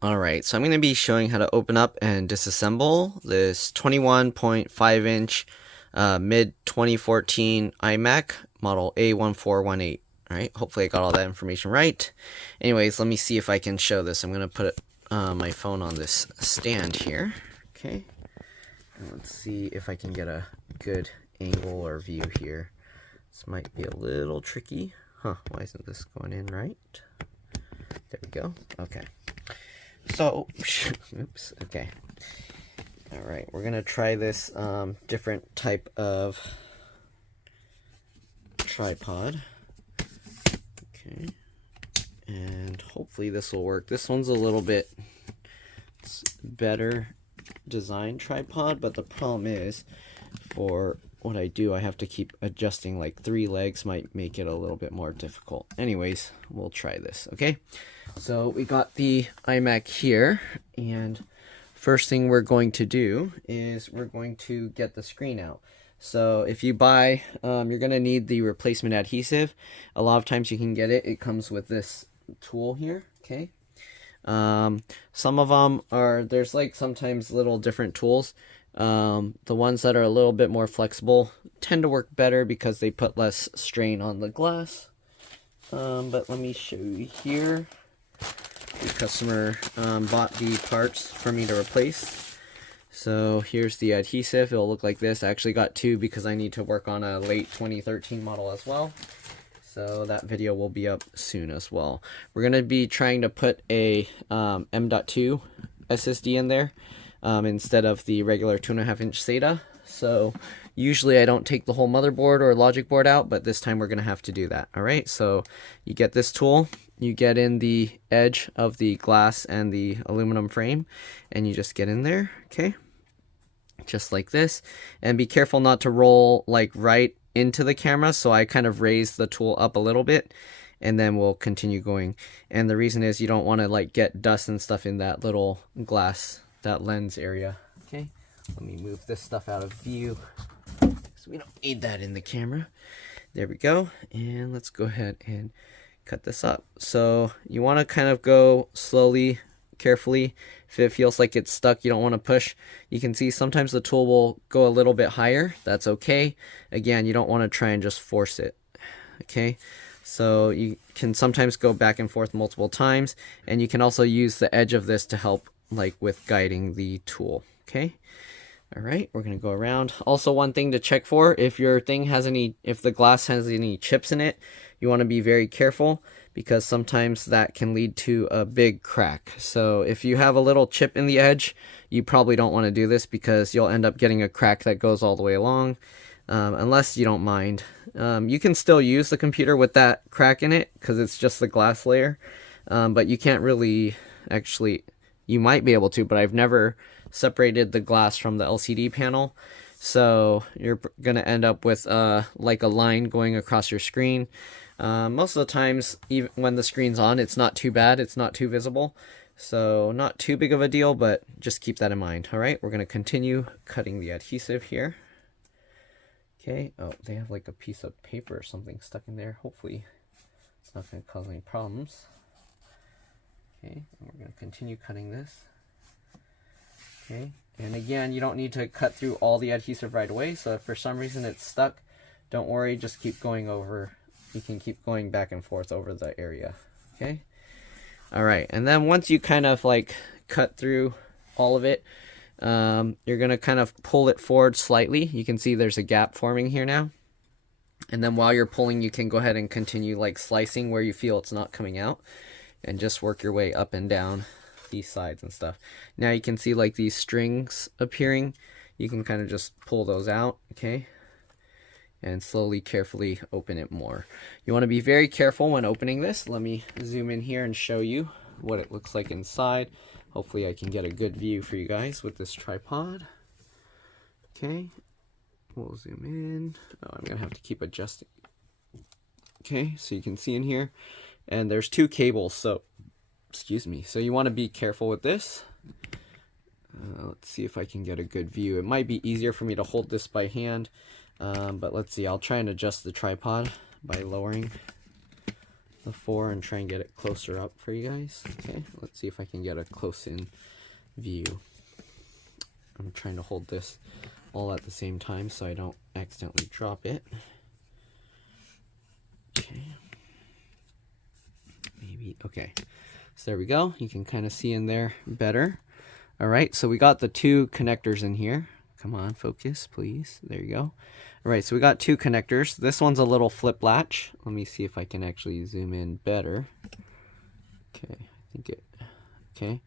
Alright, so I'm going to be showing how to open up and disassemble this 21.5 inch mid 2014 iMac model A1418. Alright, hopefully I got all that information right. Anyways, let me see if I can show this. I'm going to put my phone on this stand here. Okay, and let's see if I can get a good angle or view here. This might be a little tricky. Huh, why isn't this going in right? There we go. Okay. So, oops, okay. Alright, we're going to try this different type of tripod. Okay. And hopefully this will work. This one's a little bit better designed tripod, but the problem is, for what I do, I have to keep adjusting. Like 3 legs might make it a little bit more difficult. Anyways, we'll try this, okay? So we got the iMac here, and first thing we're going to do is we're going to get the screen out. So if you buy, you're going to need the replacement adhesive. A lot of times you can get it. It comes with this tool here, okay? Some of them are, there's like sometimes little different tools. The ones that are a little bit more flexible tend to work better because they put less strain on the glass. But let me show you here. The customer bought the parts for me to replace. So here's the adhesive. It'll look like this. I actually got 2 because I need to work on a late 2013 model as well. So that video will be up soon as well. We're going to be trying to put a M.2 SSD in there instead of the regular 2.5 inch SATA. So usually I don't take the whole motherboard or logic board out, but this time we're going to have to do that. Alright, so you get this tool, you get in the edge of the glass and the aluminum frame, and you just get in there, okay? Just like this. And be careful not to roll like right into the camera, so I kind of raise the tool up a little bit, and then we'll continue going. And the reason is you don't want to like get dust and stuff in that little glass, that lens area, okay? Let me move this stuff out of view so we don't need that in the camera. There we go. And let's go ahead and cut this up. So you want to kind of go slowly, carefully. If it feels like it's stuck, you don't want to push. You can see sometimes the tool will go a little bit higher. That's okay. Again, you don't want to try and just force it. Okay, so you can sometimes go back and forth multiple times, and you can also use the edge of this to help like with guiding the tool. Okay, all right, we're gonna go around. Also, one thing to check for, if your thing has any, if the glass has any chips in it, you want to be very careful, because sometimes that can lead to a big crack. So if you have a little chip in the edge, you probably don't want to do this, because you'll end up getting a crack that goes all the way along, unless you don't mind. You can still use the computer with that crack in it, because it's just the glass layer, but you can't really, actually, you might be able to, but I've never separated the glass from the LCD panel. So you're going to end up with like a line going across your screen. Most of the times, even when the screen's on, it's not too bad. It's not too visible. So not too big of a deal, but just keep that in mind. All right, we're going to continue cutting the adhesive here. Okay, oh, they have like a piece of paper or something stuck in there. Hopefully it's not going to cause any problems. Okay, and we're going to continue cutting this. Okay, and again, you don't need to cut through all the adhesive right away, so if for some reason it's stuck, don't worry, just keep going over. You can keep going back and forth over the area. Okay, all right, and then once you kind of like cut through all of it, you're going to kind of pull it forward slightly. You can see there's a gap forming here now. And then while you're pulling, you can go ahead and continue like slicing where you feel it's not coming out, and just work your way up and down these sides and stuff. Now you can see like these strings appearing. You can kind of just pull those out, okay? And slowly, carefully open it more. You want to be very careful when opening this. Let me zoom in here and show you what it looks like inside. Hopefully I can get a good view for you guys with this tripod. Okay, we'll zoom in. Oh, I'm gonna have to keep adjusting. Okay, so you can see in here, and there's 2 cables, so excuse me, so you want to be careful with this. Let's see if I can get a good view. It might be easier for me to hold this by hand, but let's see. I'll try and adjust the tripod by lowering the 4 and try and get it closer up for you guys. Okay, let's see if I can get a close-in view. I'm trying to hold this all at the same time so I don't accidentally drop it. Okay. Maybe, okay. So there we go. You can kind of see in there better. All right, so we got the 2 connectors in here. Come on, focus, please. There you go. All right, so we got 2 connectors. This one's a little flip latch. Let me see if I can actually zoom in better. Okay, I think it, okay.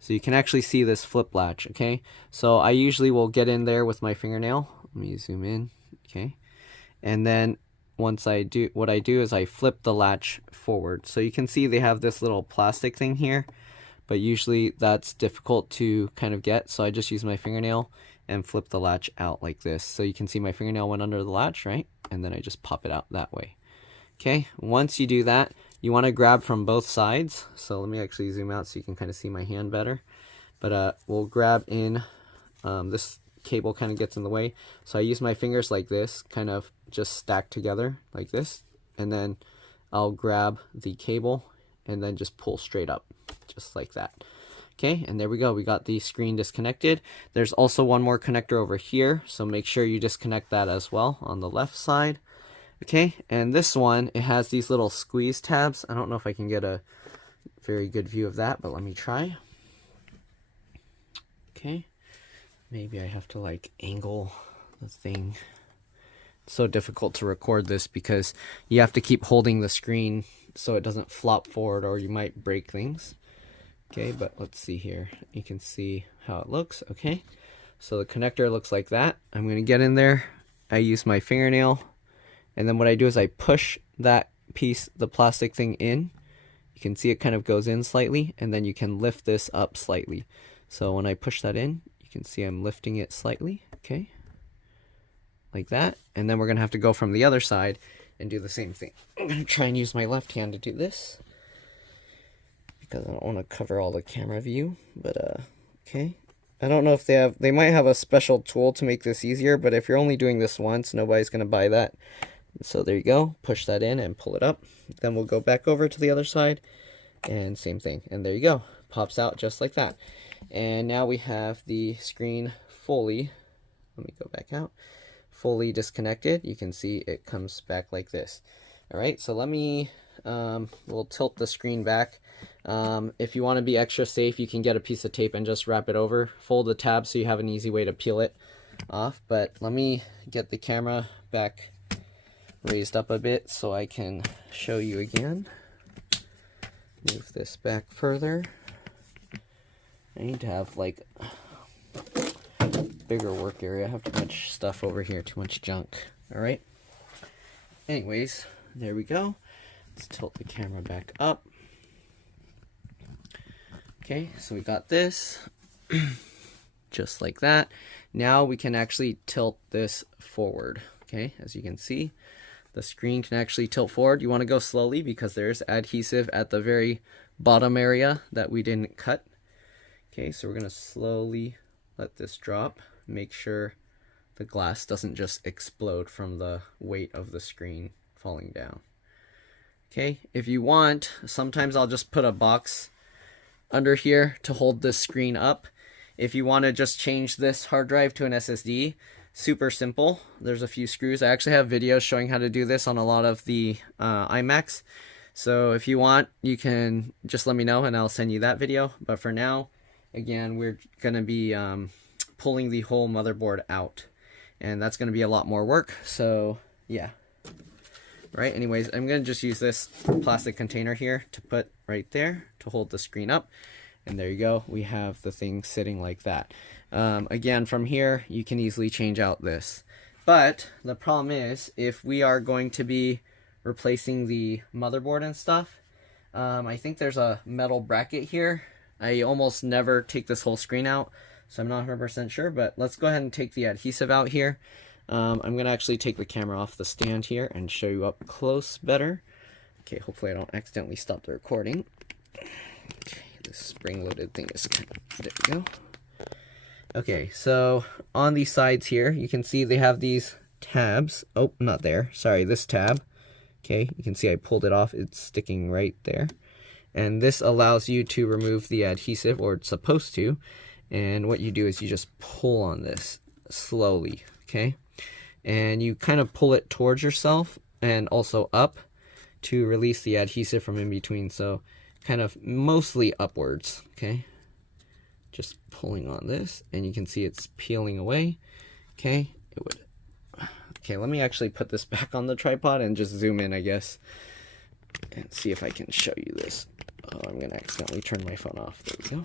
So you can actually see this flip latch, okay? So I usually will get in there with my fingernail. Let me zoom in, okay? And then once I do, what I do is I flip the latch forward. So you can see they have this little plastic thing here, but usually that's difficult to kind of get. So I just use my fingernail and flip the latch out like this. So you can see my fingernail went under the latch, right? And then I just pop it out that way. Okay, once you do that, you want to grab from both sides. So let me actually zoom out so you can kind of see my hand better. But we'll grab in, this cable kind of gets in the way. So I use my fingers like this, kind of just stacked together like this. And then I'll grab the cable and then just pull straight up, just like that. Okay, and there we go. We got the screen disconnected. There's also one more connector over here, so make sure you disconnect that as well on the left side. Okay, and this one, it has these little squeeze tabs. I don't know if I can get a very good view of that, but let me try. Okay, maybe I have to like angle the thing. It's so difficult to record this because you have to keep holding the screen so it doesn't flop forward or you might break things. Okay, but let's see here. You can see how it looks. Okay, so the connector looks like that. I'm going to get in there. I use my fingernail, and then what I do is I push that piece, the plastic thing in. You can see it kind of goes in slightly, and then you can lift this up slightly. So when I push that in, you can see I'm lifting it slightly. Okay, like that. And then we're going to have to go from the other side and do the same thing. I'm going to try and use my left hand to do this, because I don't want to cover all the camera view, but okay. I don't know if they might have a special tool to make this easier, but if you're only doing this once, nobody's going to buy that. So there you go, push that in and pull it up. Then we'll go back over to the other side and same thing. And there you go, pops out just like that. And now we have the screen fully, let me go back out, fully disconnected. You can see it comes back like this. All right, so let me, we'll tilt the screen back. If you want to be extra safe, you can get a piece of tape and just wrap it over. Fold the tab so you have an easy way to peel it off. But let me get the camera back raised up a bit so I can show you again. Move this back further. I need to have like bigger work area. I have too much stuff over here, too much junk. All right. Anyways, there we go. Let's tilt the camera back up. Okay, so we got this, just like that. Now we can actually tilt this forward. Okay, as you can see, the screen can actually tilt forward. You want to go slowly because there's adhesive at the very bottom area that we didn't cut. Okay, so we're going to slowly let this drop. Make sure the glass doesn't just explode from the weight of the screen falling down. Okay, if you want, sometimes I'll just put a box under here to hold this screen up. If you want to just change this hard drive to an SSD, super simple. There's a few screws. I actually have videos showing how to do this on a lot of the iMacs. So if you want, you can just let me know and I'll send you that video. But for now, again, we're going to be pulling the whole motherboard out. And that's going to be a lot more work. So yeah. Right, anyways, I'm going to just use this plastic container here to put right there to hold the screen up. And there you go, we have the thing sitting like that. Again, from here, you can easily change out this. But the problem is, if we are going to be replacing the motherboard and stuff, I think there's a metal bracket here. I almost never take this whole screen out, so I'm not 100% sure, but let's go ahead and take the adhesive out here. I'm going to actually take the camera off the stand here and show you up close better. Okay, hopefully I don't accidentally stop the recording. Okay, this spring-loaded thing is kind of, there we go. Okay, so on these sides here, you can see they have these tabs. Oh, not there. Sorry, this tab. Okay, you can see I pulled it off. It's sticking right there. And this allows you to remove the adhesive, or it's supposed to. And what you do is you just pull on this slowly, okay? And you kind of pull it towards yourself and also up to release the adhesive from in between. So kind of mostly upwards, okay? Just pulling on this, and you can see it's peeling away, okay? Okay, let me actually put this back on the tripod and just zoom in, I guess, and see if I can show you this. Oh, I'm gonna accidentally turn my phone off. There we go.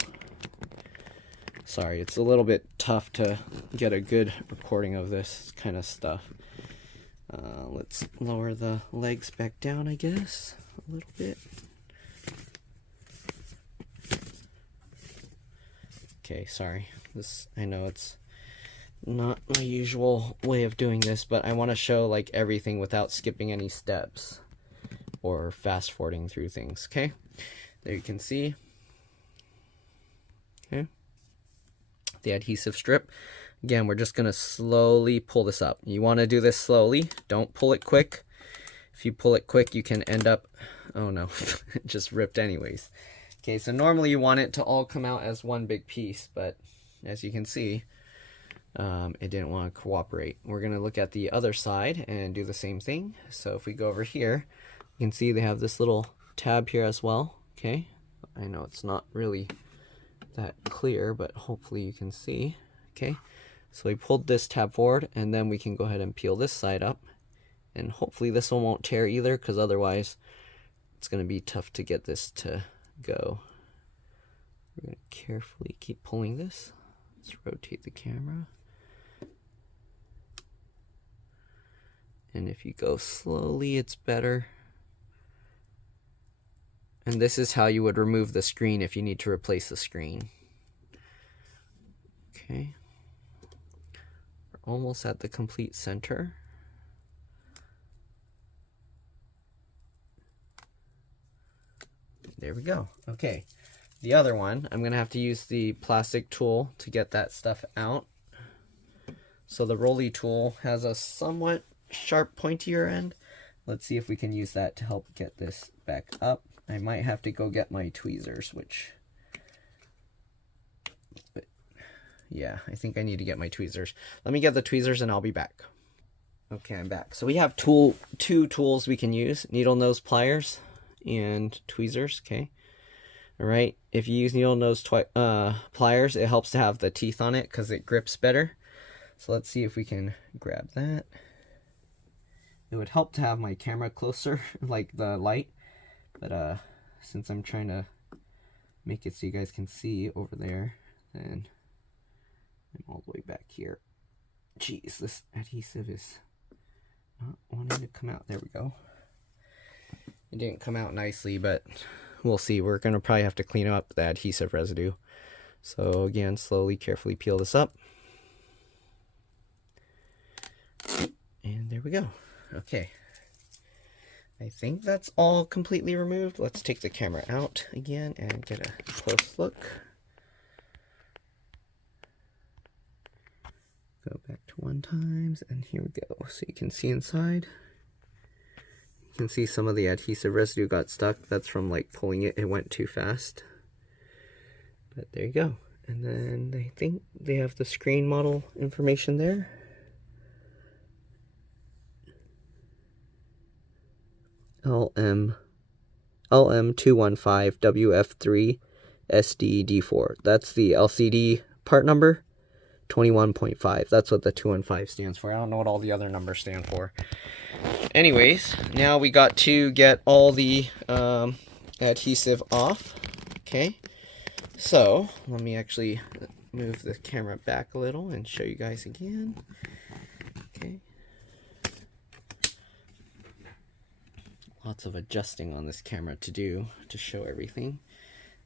Sorry, it's a little bit tough to get a good recording of this kind of stuff. Let's lower the legs back down, I guess, a little bit. Okay, sorry. I know it's not my usual way of doing this, but I want to show like everything without skipping any steps or fast forwarding through things. Okay, there you can see. Okay, the adhesive strip. Again, we're just going to slowly pull this up. You want to do this slowly. Don't pull it quick. If you pull it quick, you can end up, oh no, it just ripped anyways. Okay, so normally you want it to all come out as one big piece, but as you can see, it didn't want to cooperate. We're going to look at the other side and do the same thing. So if we go over here, you can see they have this little tab here as well. Okay, I know it's not really that clear, but hopefully you can see. Okay, so we pulled this tab forward, and then we can go ahead and peel this side up, and hopefully this one won't tear either, because otherwise it's going to be tough to get this to go. We're going to carefully keep pulling this. Let's rotate the camera. And if you go slowly, it's better. And this is how you would remove the screen if you need to replace the screen. Okay. We're almost at the complete center. There we go. Okay. The other one, I'm going to have to use the plastic tool to get that stuff out. So the rolly tool has a somewhat sharp, pointier end. Let's see if we can use that to help get this back up. I might have to go get my tweezers, but yeah, I think I need to get my tweezers. Let me get the tweezers and I'll be back. Okay, I'm back. So we have two tools we can use: needle nose pliers and tweezers. Okay. All right. If you use needle nose pliers, it helps to have the teeth on it because it grips better. So let's see if we can grab that. It would help to have my camera closer, like the light, but since I'm trying to make it so you guys can see over there, then I'm all the way back here. Jeez, this adhesive is not wanting to come out. There we go. It didn't come out nicely, but we'll see. We're going to probably have to clean up the adhesive residue. So again, slowly, carefully peel this up. And there we go. Okay. I think that's all completely removed. Let's take the camera out again and get a close look. Go back to 1 times, and here we go. So you can see inside. You can see some of the adhesive residue got stuck. That's from like pulling it. It went too fast. But there you go. And then I think they have the screen model information there. LM215WF3 SDD4. That's the LCD part number, 21.5. That's what the 215 stands for. I don't know what all the other numbers stand for. Anyways, now we got to get all the adhesive off. Okay, so let me actually move the camera back a little and show you guys again. Okay. Lots of adjusting on this camera to do to show everything.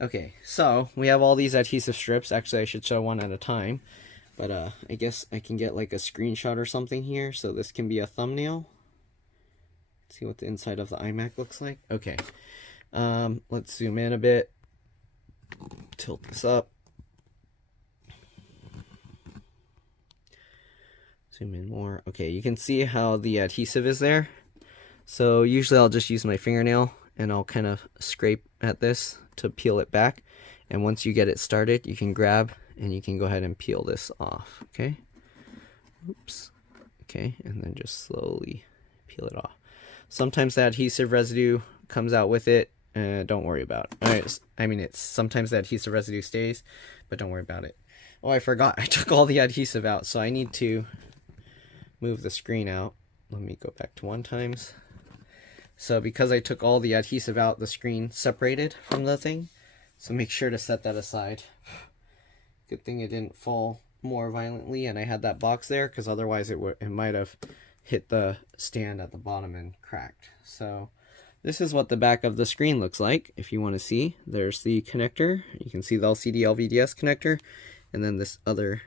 Okay, so we have all these adhesive strips. Actually, I should show one at a time, but I guess I can get like a screenshot or something here, so this can be a thumbnail. Let's see what the inside of the iMac looks like. Okay, let's zoom in a bit, tilt this up, zoom in more. Okay, you can see how the adhesive is there. So usually I'll just use my fingernail and I'll kind of scrape at this to peel it back. And once you get it started, you can grab and you can go ahead and peel this off, okay? Oops. Okay, and then just slowly peel it off. Sometimes the adhesive residue comes out with it. Don't worry about it. It's sometimes the adhesive residue stays, but don't worry about it. Oh, I forgot. I took all the adhesive out, so I need to move the screen out. Let me go back to 1x. So because I took all the adhesive out, the screen separated from the thing. So make sure to set that aside. Good thing it didn't fall more violently and I had that box there, because otherwise it might have hit the stand at the bottom and cracked. So this is what the back of the screen looks like. If you want to see, there's the connector. You can see the LCD LVDS connector, and then this other,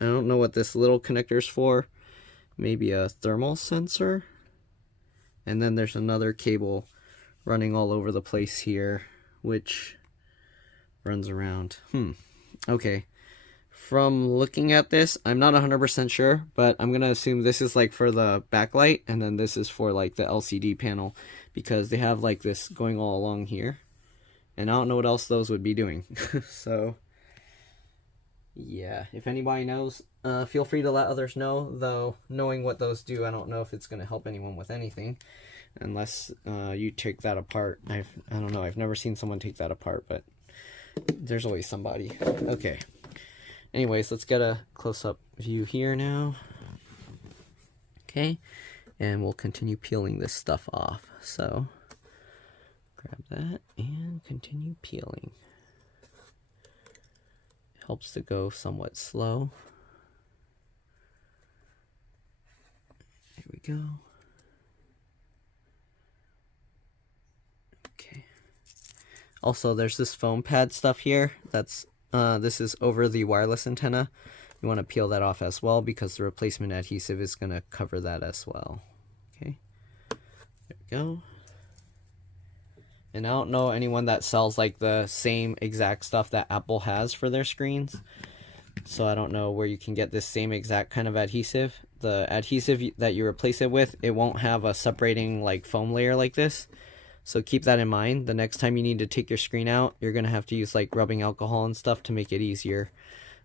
I don't know what this little connector is for, maybe a thermal sensor. And then there's another cable running all over the place here, which runs around. Okay. From looking at this, I'm not 100% sure, but I'm going to assume this is like for the backlight, and then this is for like the LCD panel, because they have like this going all along here. And I don't know what else those would be doing. So, yeah, if anybody knows, feel free to let others know, though knowing what those do, I don't know if it's going to help anyone with anything, unless you take that apart. I don't know, I've never seen someone take that apart, but there's always somebody. Okay. Anyways, let's get a close-up view here now. Okay, and we'll continue peeling this stuff off. So, grab that and continue peeling. It helps to go somewhat slow. There we go. Okay. Also, there's this foam pad stuff here that's this is over the wireless antenna. You want to peel that off as well, because the replacement adhesive is going to cover that as well. Okay, there we go. And I don't know anyone that sells like the same exact stuff that Apple has for their screens, so I don't know where you can get this same exact kind of adhesive. The adhesive that you replace it with, it won't have a separating like foam layer like this. So keep that in mind. The next time you need to take your screen out, you're going to have to use like rubbing alcohol and stuff to make it easier.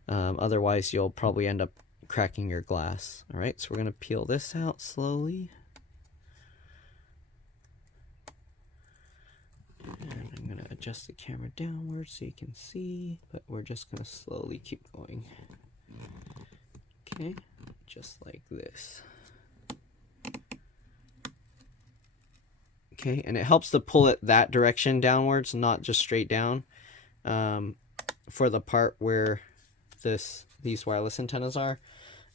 Otherwise, you'll probably end up cracking your glass. All right, so we're going to peel this out slowly. And I'm going to adjust the camera downward so you can see, but we're just going to slowly keep going. Okay, just like this. Okay, and it helps to pull it that direction downwards, not just straight down, for the part where these wireless antennas are.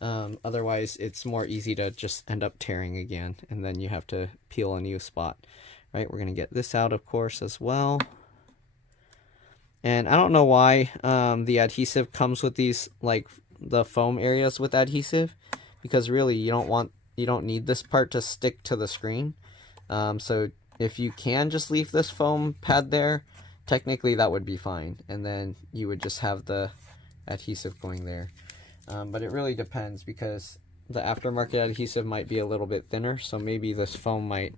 Otherwise, it's more easy to just end up tearing again, and then you have to peel a new spot. Right, we're going to get this out, of course, as well. And I don't know why the adhesive comes with these, like, the foam areas with adhesive, because really you don't need this part to stick to the screen. So if you can just leave this foam pad there, technically that would be fine, and then you would just have the adhesive going there. But it really depends, because the aftermarket adhesive might be a little bit thinner, so maybe this foam might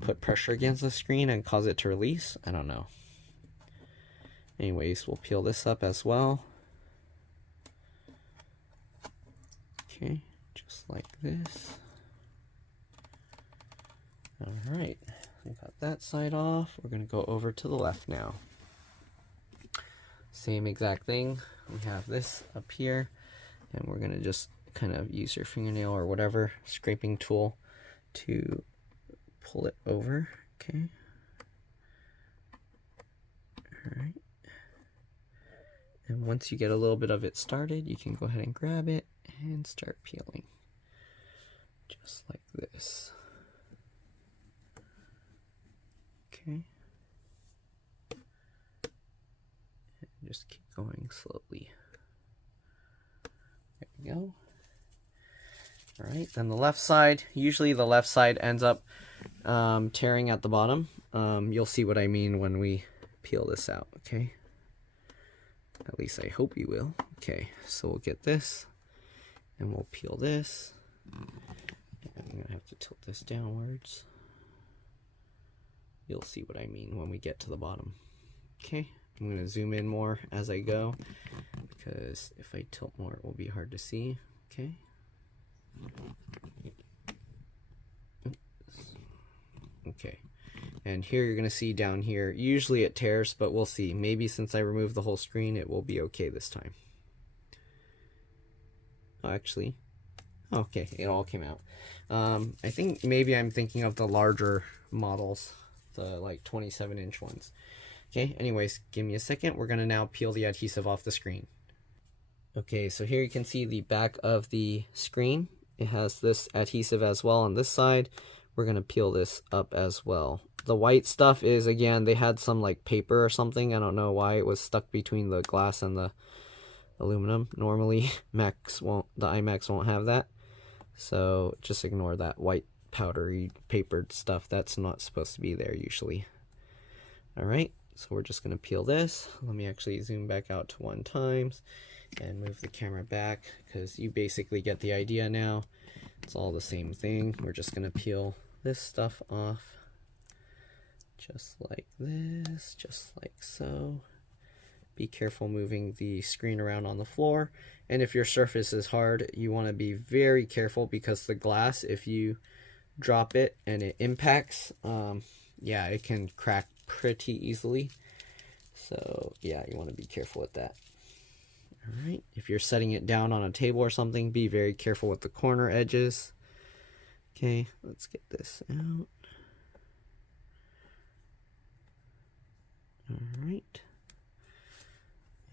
put pressure against the screen and cause it to release. I don't know. Anyways, we'll peel this up as well. Okay, just like this. Alright, we got that side off. We're going to go over to the left now. Same exact thing. We have this up here, and we're going to just kind of use your fingernail or whatever scraping tool to pull it over. Okay. Alright. And once you get a little bit of it started, you can go ahead and grab it and start peeling. Just like this. Okay. And just keep going slowly. There we go. Alright, then the left side, usually the left side ends up tearing at the bottom. You'll see what I mean when we peel this out, okay? At least I hope you will. Okay, so we'll get this, and we'll peel this. And I'm going to have to tilt this downwards. You'll see what I mean when we get to the bottom. Okay, I'm going to zoom in more as I go, because if I tilt more, it will be hard to see. Okay. Okay. And here you're going to see down here, usually it tears, but we'll see. Maybe since I removed the whole screen, it will be okay this time. Oh, actually, okay, it all came out. I think maybe I'm thinking of the larger models, the like 27-inch ones. Okay, anyways, give me a second. We're going to now peel the adhesive off the screen. Okay, so here you can see the back of the screen. It has this adhesive as well on this side. We're going to peel this up as well. The white stuff is, again, they had some like paper or something. I don't know why it was stuck between the glass and the aluminum. Normally the iMacs won't have that. So just ignore that white powdery papered stuff. That's not supposed to be there usually. Alright, so we're just going to peel this. Let me actually zoom back out to 1 times and move the camera back, because you basically get the idea now. It's all the same thing. We're just going to peel this stuff off. Just like this, just like so. Be careful moving the screen around on the floor. And if your surface is hard, you want to be very careful, because the glass, if you drop it and it impacts, yeah, it can crack pretty easily. So yeah, you want to be careful with that. All right, if you're setting it down on a table or something, be very careful with the corner edges. Okay, let's get this out. All right.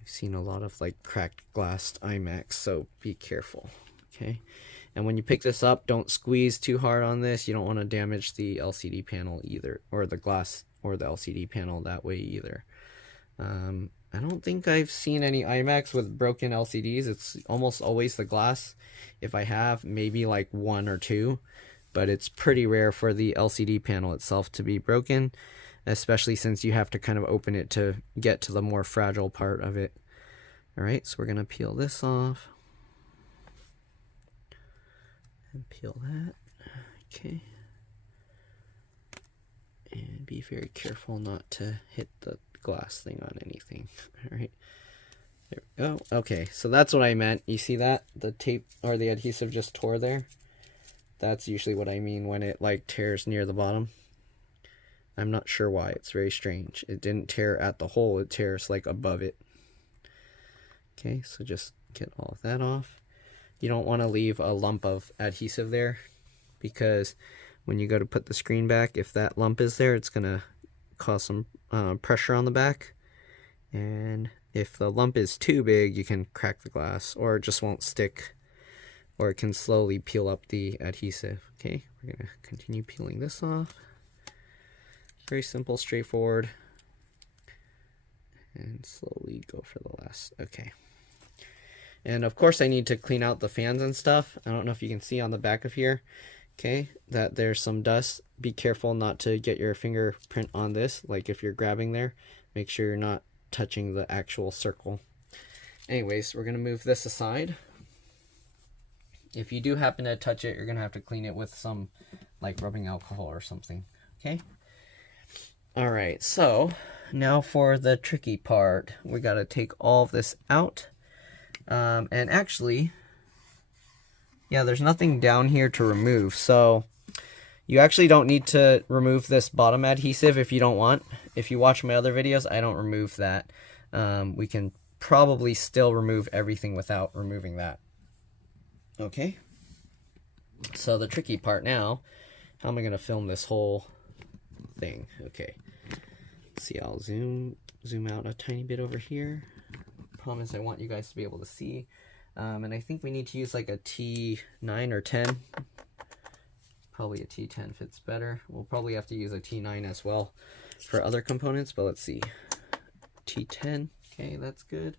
I've seen a lot of like cracked glass iMacs, so be careful. Okay, and when you pick this up, don't squeeze too hard on this. You don't want to damage the LCD panel either, or the glass or the LCD panel that way either. I don't think I've seen any iMacs with broken LCDs. It's almost always the glass. If I have, maybe like 1 or 2, but it's pretty rare for the LCD panel itself to be broken, especially since you have to kind of open it to get to the more fragile part of it. Alright, so we're going to peel this off. And peel that. Okay. And be very careful not to hit the glass thing on anything. Alright. There we go. Okay, so that's what I meant. You see that? The tape or the adhesive just tore there. That's usually what I mean when it like tears near the bottom. I'm not sure why. It's very strange. It didn't tear at the hole. It tears like above it. Okay, so just get all of that off. You don't want to leave a lump of adhesive there, because when you go to put the screen back, if that lump is there, it's going to cause some pressure on the back. And if the lump is too big, you can crack the glass, or it just won't stick, or it can slowly peel up the adhesive. Okay, we're going to continue peeling this off. Very simple, straightforward. And slowly go for the last. Okay. And of course I need to clean out the fans and stuff. I don't know if you can see on the back of here, okay, that there's some dust. Be careful not to get your fingerprint on this. Like if you're grabbing there, make sure you're not touching the actual circle. Anyways, we're going to move this aside. If you do happen to touch it, you're going to have to clean it with some like rubbing alcohol or something. Okay. All right. So now for the tricky part, we got to take all of this out. And actually, yeah, there's nothing down here to remove. So you actually don't need to remove this bottom adhesive if you don't want. If you watch my other videos, I don't remove that. We can probably still remove everything without removing that. Okay. So the tricky part now, how am I going to film this whole thing? Okay. Let's see, I'll zoom out a tiny bit over here. Problem is I want you guys to be able to see. And I think we need to use like a T9 or 10. Probably a T10 fits better. We'll probably have to use a T9 as well for other components, but let's see. T10, okay, that's good.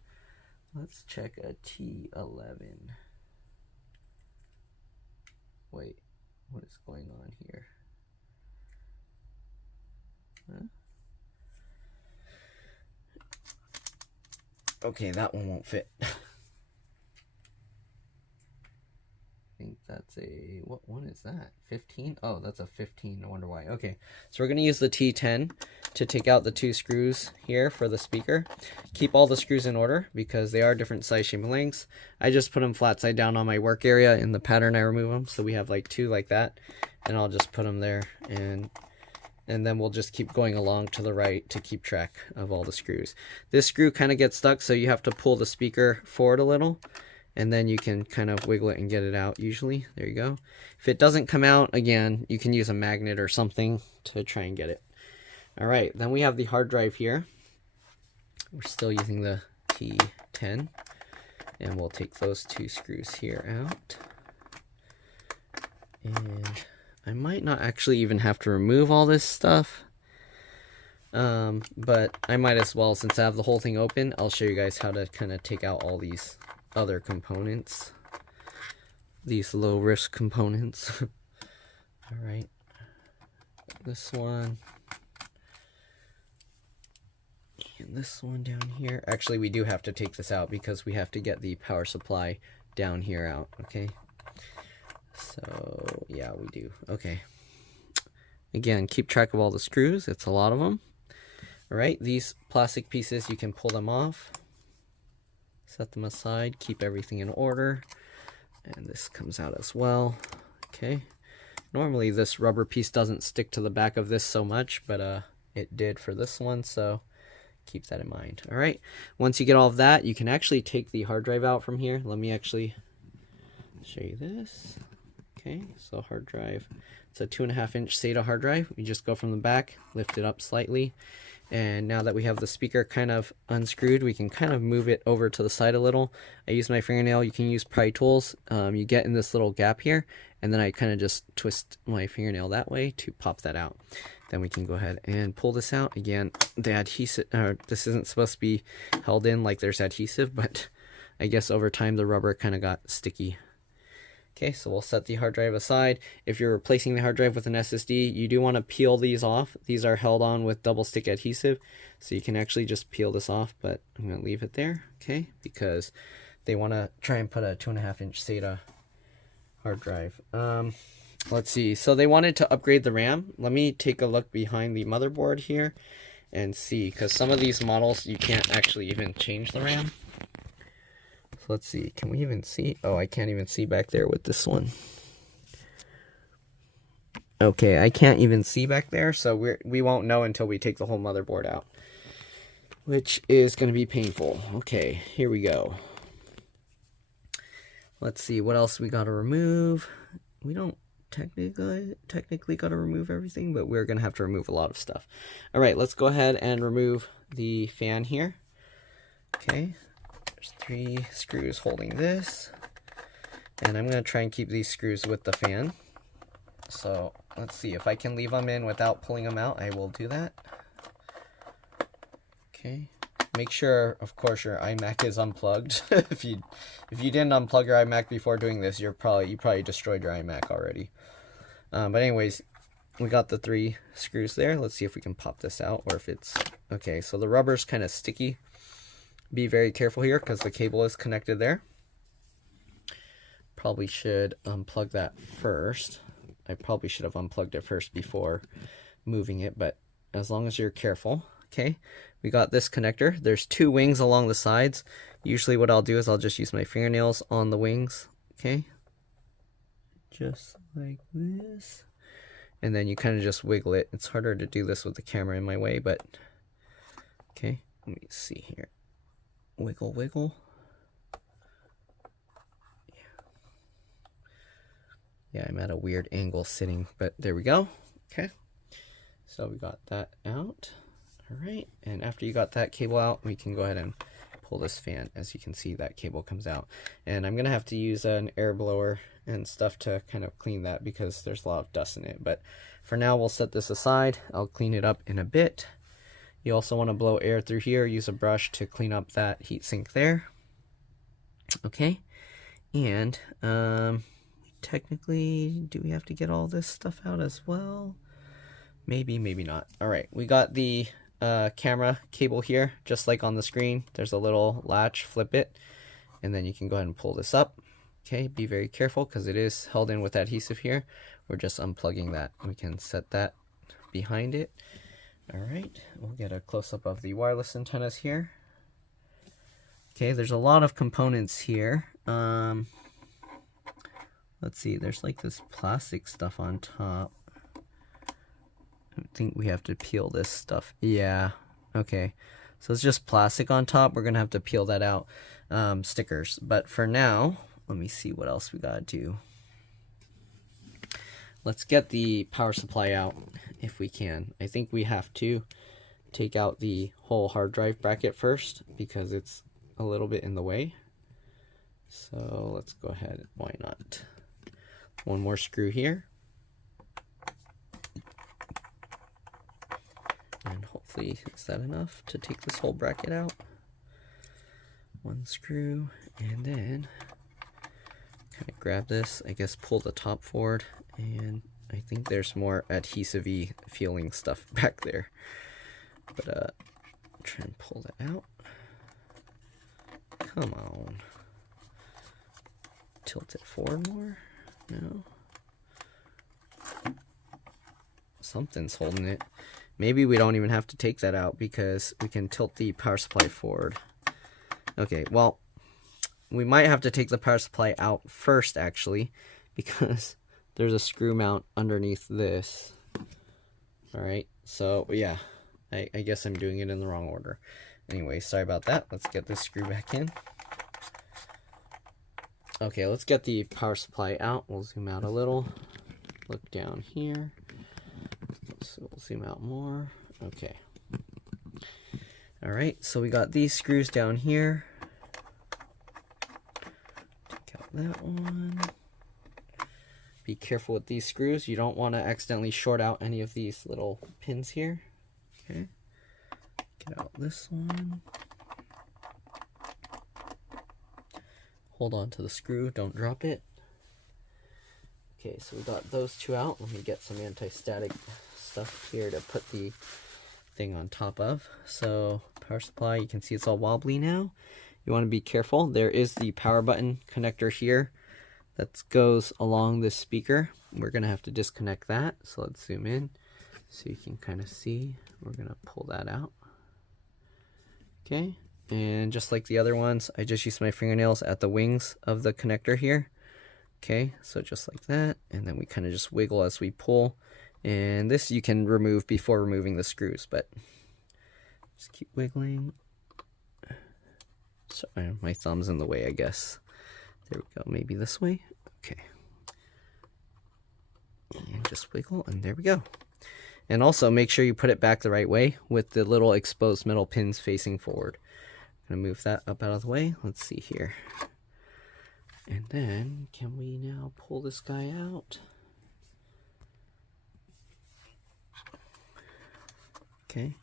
Let's check a T11. Wait, what is going on here? Huh? Okay, that one won't fit. I think that's what one is that? 15? Oh, that's a 15. I wonder why. Okay, so we're going to use the T10 to take out the 2 screws here for the speaker. Keep all the screws in order because they are different size, shape, and lengths. I just put them flat side down on my work area in the pattern I remove them. So we have like 2 like that, and I'll just put them there, and then we'll just keep going along to the right to keep track of all the screws. This screw kind of gets stuck, so you have to pull the speaker forward a little, and then you can kind of wiggle it and get it out usually. There you go. If it doesn't come out, again, you can use a magnet or something to try and get it. All right, then we have the hard drive here. We're still using the T10, and we'll take those 2 screws here out. And I might not actually even have to remove all this stuff, but I might as well, since I have the whole thing open. I'll show you guys how to kind of take out all these other components, these low risk components. All right, this one and this one down here. Actually, we do have to take this out because we have to get the power supply down here out. Okay, so yeah, we do. Okay, again, keep track of all the screws. It's a lot of them. All right, these plastic pieces, you can pull them off, set them aside, keep everything in order, and this comes out as well. Okay, normally this rubber piece doesn't stick to the back of this so much, but it did for this one, so keep that in mind. All right, once you get all of that, you can actually take the hard drive out from here. Let me actually show you this. Okay, so hard drive, it's a 2.5-inch SATA hard drive. We just go from the back, lift it up slightly, and now that we have the speaker kind of unscrewed, we can kind of move it over to the side a little. I use my fingernail. You can use pry tools. You get in this little gap here, and then I kind of just twist my fingernail that way to pop that out. Then we can go ahead and pull this out. Again, the adhesive, this isn't supposed to be held in like there's adhesive, but I guess over time the rubber kind of got sticky. Okay, so we'll set the hard drive aside. If you're replacing the hard drive with an SSD, you do want to peel these off. These are held on with double stick adhesive, so you can actually just peel this off, but I'm going to leave it there, okay, because they want to try and put a 2.5-inch SATA hard drive. Let's see, so they wanted to upgrade the RAM. Let me take a look behind the motherboard here and see, because some of these models you can't actually even change the RAM. So let's see, can we even see? Oh, I can't even see back there with this one. Okay, I can't even see back there, so we won't know until we take the whole motherboard out, which is going to be painful. Okay, here we go. Let's see, what else we got to remove. We don't technically got to remove everything, but we're going to have to remove a lot of stuff. All right, let's go ahead and remove the fan here. Okay. There's 3 screws holding this, and I'm going to try and keep these screws with the fan. So let's see if I can leave them in without pulling them out. I will do that. Okay, make sure, of course, your iMac is unplugged. if you didn't unplug your iMac before doing this, you probably destroyed your iMac already. But anyways, we got the 3 screws there. Let's see if we can pop this out, or if it's okay. So the rubber's kind of sticky. Be very careful here because the cable is connected there. Probably should unplug that first. I probably should have unplugged it first before moving it, but as long as you're careful. Okay, we got this connector. There's 2 wings along the sides. Usually what I'll do is I'll just use my fingernails on the wings. Okay, just like this. And then you kind of just wiggle it. It's harder to do this with the camera in my way, but okay, let me see here. Wiggle, wiggle. Yeah, I'm at a weird angle sitting, but there we go. Okay, so we got that out. All right, and after you got that cable out, we can go ahead and pull this fan. As you can see, that cable comes out, and I'm gonna have to use an air blower and stuff to kind of clean that because there's a lot of dust in it. But for now, we'll set this aside. I'll clean it up in a bit. You also want to blow air through here. Use a brush to clean up that heatsink there. Okay, and technically, do we have to get all this stuff out as well? Maybe, maybe not. All right, we got the camera cable here, just like on the screen. There's a little latch, flip it, and then you can go ahead and pull this up. Okay, be very careful because it is held in with adhesive here. We're just unplugging that. We can set that behind it. All right, we'll get a close-up of the wireless antennas here. Okay, there's a lot of components here. Let's see, there's like this plastic stuff on top. I think we have to peel this stuff. Yeah, okay. So it's just plastic on top. We're gonna have to peel that out. Stickers. But for now, let me see what else we gotta do. Let's get the power supply out if we can. I think we have to take out the whole hard drive bracket first because it's a little bit in the way. So let's go ahead. Why not? One more screw here. And hopefully, is that enough to take this whole bracket out? One screw, and then kind of grab this, I guess pull the top forward, and I think there's more adhesive-y feeling stuff back there. But try and pull that out. Come on. Tilt it forward more. No. Something's holding it. Maybe we don't even have to take that out because we can tilt the power supply forward. Okay, well, we might have to take the power supply out first, actually, because there's a screw mount underneath this. Alright, so, yeah, I guess I'm doing it in the wrong order. Anyway, sorry about that. Let's get this screw back in. Okay, let's get the power supply out. We'll zoom out a little. Look down here. So we'll zoom out more. Okay. Alright, so we got these screws down here. Take out that one. Be careful with these screws. You don't want to accidentally short out any of these little pins here. Okay. Get out this one. Hold on to the screw, don't drop it. Okay, so we got those two out. Let me get some anti-static stuff here to put the thing on top of. So power supply, you can see it's all wobbly now. You want to be careful. There is the power button connector here that goes along this speaker. We're gonna have to disconnect that. So let's zoom in so you can kind of see. We're gonna pull that out. Okay, and just like the other ones, I just used my fingernails at the wings of the connector here. Okay, so just like that, and then we kind of just wiggle as we pull. And this you can remove before removing the screws, but just keep wiggling. Sorry, my thumb's in the way, I guess. There we go, maybe this way. Okay. And just wiggle, and there we go. And also make sure you put it back the right way with the little exposed metal pins facing forward. I'm gonna move that up out of the way. Let's see here. And then, can we now pull this guy out? Okay.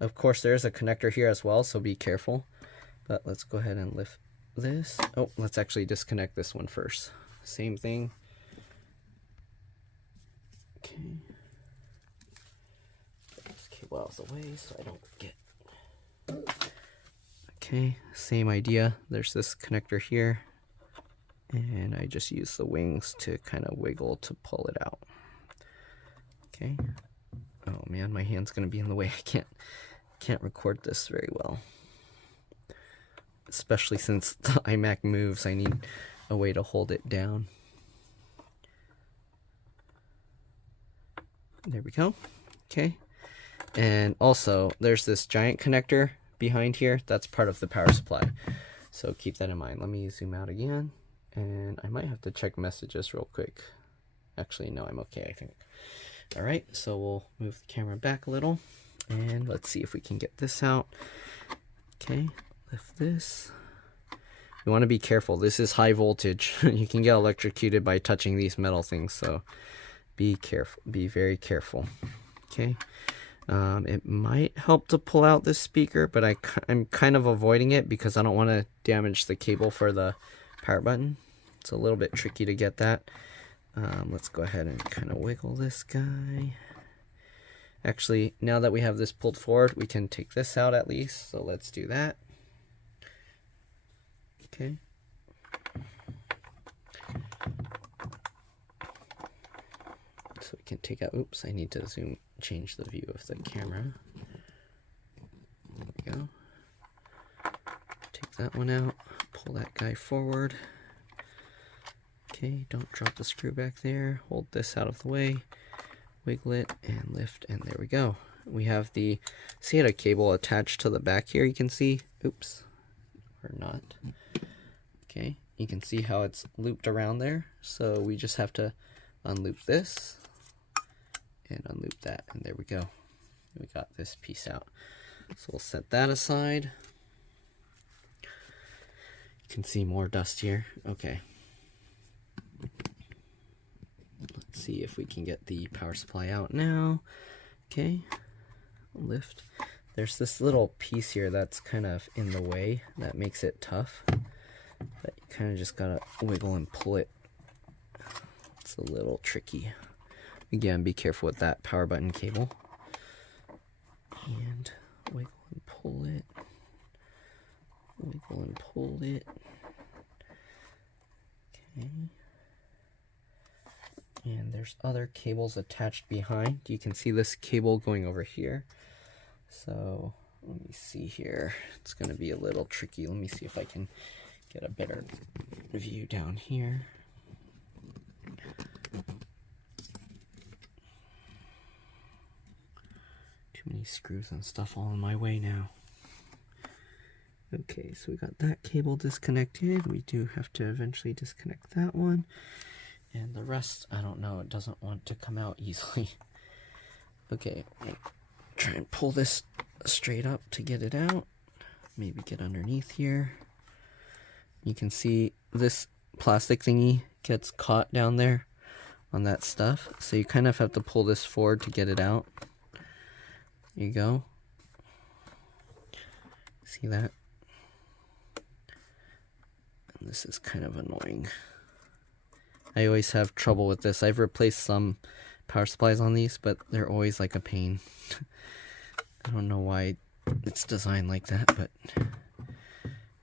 Of course, there's a connector here as well, so be careful. But let's go ahead and lift this. Oh, let's actually disconnect this one first. Same thing. Okay. Get this cable out of the way so I don't get... Okay, same idea. There's this connector here. And I just use the wings to kind of wiggle to pull it out. Okay. Oh man, my hand's gonna be in the way. I can't record this very well. Especially since the iMac moves, I need a way to hold it down. There we go. Okay. And also, there's this giant connector behind here. That's part of the power supply. So keep that in mind. Let me zoom out again. And I might have to check messages real quick. Actually, no, I'm okay, I think. Alright, so we'll move the camera back a little. And let's see if we can get this out. Okay, lift this. You want to be careful. This is high voltage. You can get electrocuted by touching these metal things, so be careful. Be very careful. Okay. It might help to pull out this speaker, but I'm kind of avoiding it because I don't want to damage the cable for the power button. It's a little bit tricky to get that. Let's go ahead and kind of wiggle this guy. Actually, now that we have this pulled forward, we can take this out at least. So let's do that. Okay. can take out, oops, I need to change the view of the camera. There we go. Take that one out, pull that guy forward. Okay, don't drop the screw back there. Hold this out of the way, wiggle it, and lift, and there we go. We have the SATA cable attached to the back here, you can see. Oops, or not. Okay, you can see how it's looped around there. So we just have to unloop this and unloop that, and there we go. We got this piece out. So we'll set that aside. You can see more dust here. Okay. Let's see if we can get the power supply out now. Okay. Lift. There's this little piece here that's kind of in the way that makes it tough. But you kind of just gotta wiggle and pull it. It's a little tricky. Again, be careful with that power button cable. And wiggle and pull it. Wiggle and pull it. Okay. And there's other cables attached behind. You can see this cable going over here. So let me see here. It's going to be a little tricky. Let me see if I can get a better view down here. Too many screws and stuff all in my way now. Okay, so we got that cable disconnected. We do have to eventually disconnect that one. And the rest, I don't know, it doesn't want to come out easily. Okay, try and pull this straight up to get it out. Maybe get underneath here. You can see this plastic thingy gets caught down there on that stuff. So you kind of have to pull this forward to get it out. There you go. See that? And this is kind of annoying. I always have trouble with this. I've replaced some power supplies on these, but they're always like a pain. I don't know why it's designed like that, but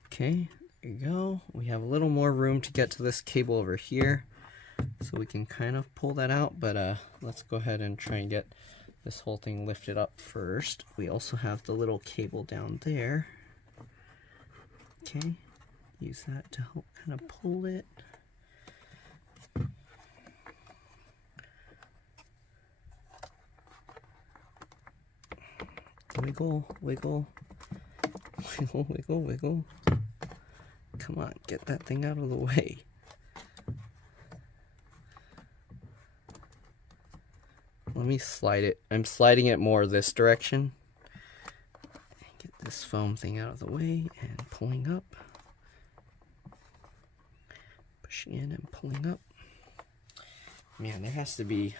okay, there you go. We have a little more room to get to this cable over here, so we can kind of pull that out, but let's go ahead and try and get this whole thing lifted up first. We also have the little cable down there. Okay, use that to help kind of pull it. Wiggle, wiggle, wiggle, wiggle, wiggle. Come on, get that thing out of the way. Let me slide it. I'm sliding it more this direction. Get this foam thing out of the way and pulling up. Pushing in and pulling up. Man, there has to be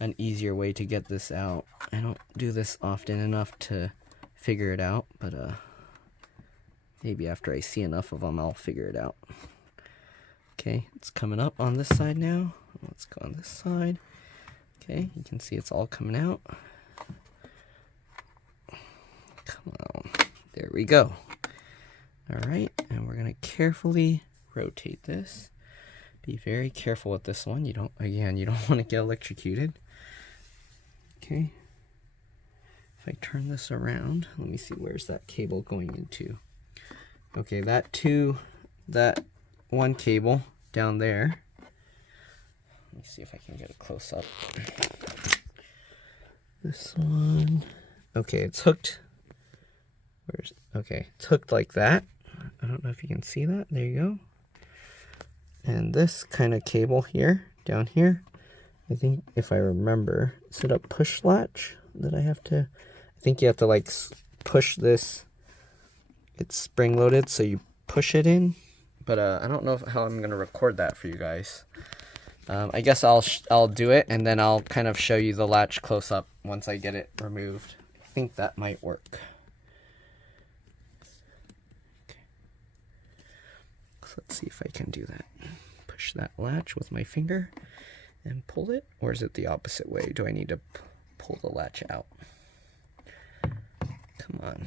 an easier way to get this out. I don't do this often enough to figure it out, but maybe after I see enough of them, I'll figure it out. Okay, it's coming up on this side now. Let's go on this side. Okay, you can see it's all coming out. Come on, there we go. All right, and we're gonna carefully rotate this. Be very careful with this one. You don't want to get electrocuted. Okay. If I turn this around, let me see, where's that cable going into? Okay, that one cable down there. Let me see if I can get a close up. This one. Okay, it's hooked. Okay, it's hooked like that. I don't know if you can see that. There you go. And this kind of cable here, down here, I think if I remember, is it a push latch that I have to, I think you have to like push this, it's spring loaded, so you push it in, but I don't know how I'm going to record that for you guys. I guess I'll do it, and then I'll kind of show you the latch close up once I get it removed. I think that might work. Okay. So let's see if I can do that. Push that latch with my finger and pull it, or is it the opposite way? Do I need to pull the latch out? Come on.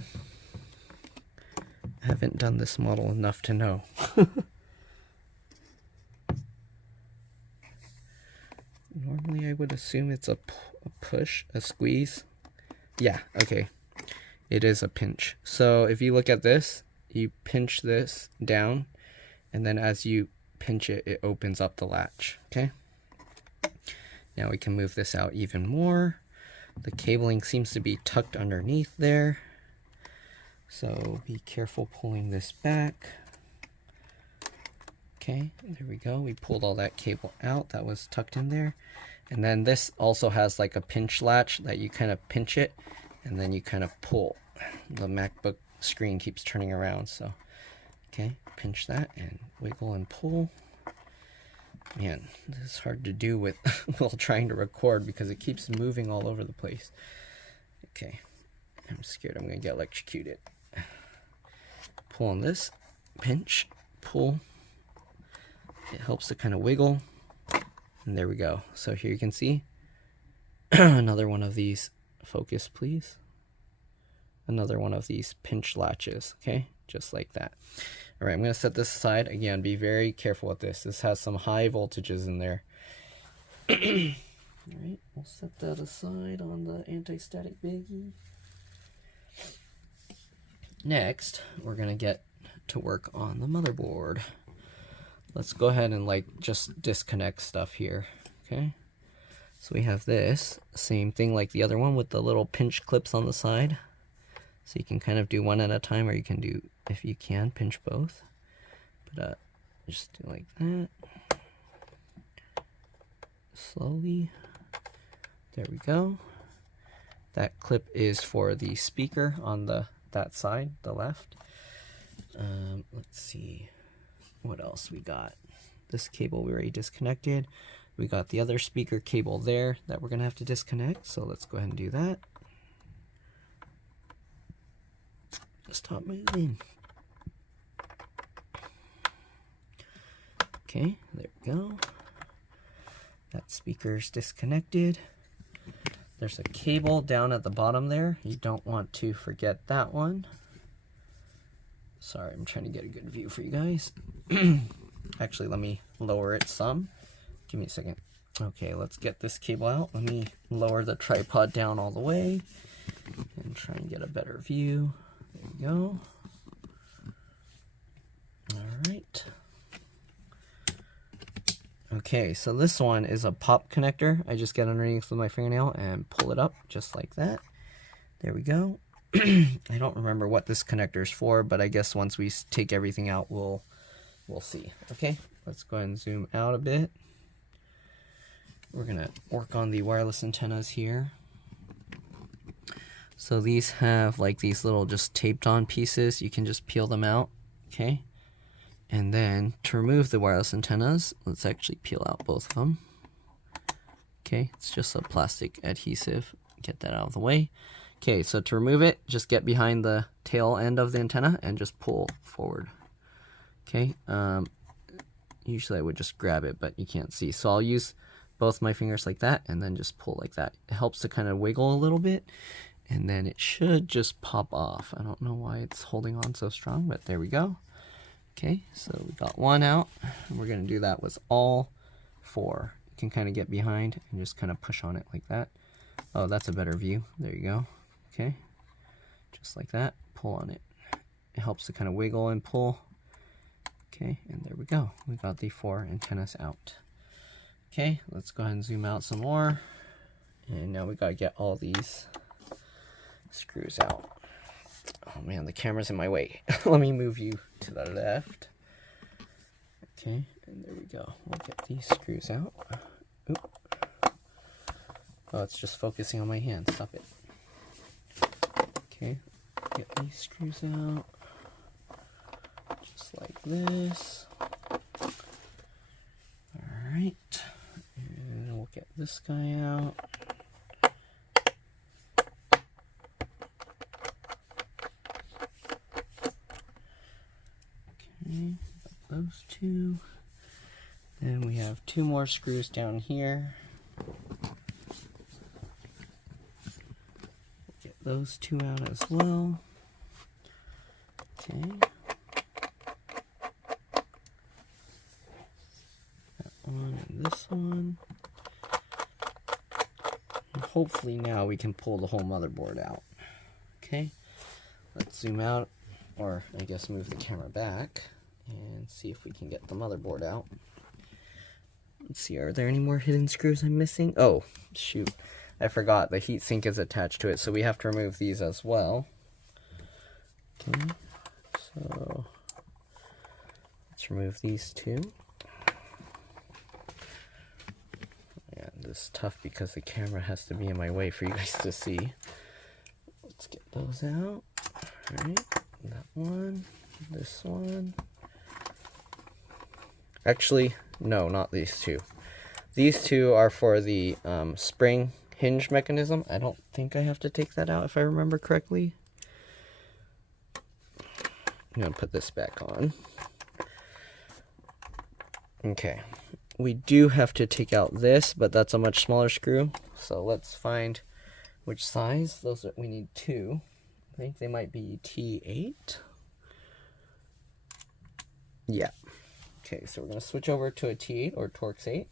I haven't done this model enough to know. Normally I would assume it's a push, a squeeze. Yeah, okay. It is a pinch. So if you look at this, you pinch this down, and then as you pinch it, it opens up the latch, okay? Now we can move this out even more. The cabling seems to be tucked underneath there. So be careful pulling this back. Okay, there we go. We pulled all that cable out that was tucked in there. And then this also has like a pinch latch that you kind of pinch it and then you kind of pull. The MacBook screen keeps turning around, so okay, pinch that and wiggle and pull. Man, this is hard to do with while trying to record because it keeps moving all over the place. Okay, I'm scared I'm gonna get electrocuted. Pull on this, pinch, pull. It helps to kind of wiggle, and there we go. So here you can see another one of these. Focus, please. Another one of these pinch latches, okay, just like that. All right, I'm going to set this aside. Again, be very careful with this. This has some high voltages in there. All right, we'll set that aside on the anti-static biggie. Next, we're going to get to work on the motherboard. Let's go ahead and like just disconnect stuff here, okay? So we have this, same thing like the other one with the little pinch clips on the side. So you can kind of do one at a time, or you can do, if you can, pinch both. But just do like that. Slowly. There we go. That clip is for the speaker on that side, the left. Let's see what else we got. This cable we already disconnected. We got the other speaker cable there that we're gonna have to disconnect. So let's go ahead and do that. Stop moving. Okay, there we go. That speaker's disconnected. There's a cable down at the bottom there. You don't want to forget that one. Sorry, I'm trying to get a good view for you guys. Actually, let me lower it some. Give me a second. Okay, let's get this cable out. Let me lower the tripod down all the way and try and get a better view. There we go. All right. Okay, so this one is a pop connector. I just get underneath with my fingernail and pull it up just like that. There we go. I don't remember what this connector is for, but I guess once we take everything out, we'll see. Okay, let's go ahead and zoom out a bit. We're gonna work on the wireless antennas here. So these have like these little just taped on pieces. You can just peel them out, okay? And then to remove the wireless antennas, let's actually peel out both of them. Okay, it's just a plastic adhesive. Get that out of the way. Okay, so to remove it, just get behind the tail end of the antenna and just pull forward. Okay, usually I would just grab it, but you can't see. So I'll use both my fingers like that and then just pull like that. It helps to kind of wiggle a little bit, and then it should just pop off. I don't know why it's holding on so strong, but there we go. Okay, so we got one out, and we're gonna do that with all four. You can kind of get behind and just kind of push on it like that. Oh, that's a better view. There you go. Okay, just like that. Pull on it. It helps to kind of wiggle and pull. Okay, and there we go. We got the 4 antennas out. Okay, let's go ahead and zoom out some more. And now we gotta get all these screws out. Oh man, the camera's in my way. Let me move you to the left. Okay, and there we go. We'll get these screws out. Oop. Oh, it's just focusing on my hand. Stop it. Okay, get these screws out. Just like this. Alright. And we'll get this guy out. Okay, got those two. Then we have 2 more screws down here. Get those 2 out as well. Okay. That one and this one. hopefully now we can pull the whole motherboard out. Okay, let's zoom out, or I guess move the camera back and see if we can get the motherboard out. Let's see, are there any more hidden screws I'm missing? Oh, shoot. I forgot the heatsink is attached to it, so we have to remove these as well. Okay, so let's remove these two. Yeah, this is tough because the camera has to be in my way for you guys to see. Let's get those out. Alright, that one, this one. Actually, no, not these two. These two are for the spring hinge mechanism. I don't think I have to take that out if I remember correctly. I'm going to put this back on. Okay. We do have to take out this, but that's a much smaller screw. So let's find which size. We need two. I think they might be T8. Yeah. Okay, so we're going to switch over to a T8 or Torx 8.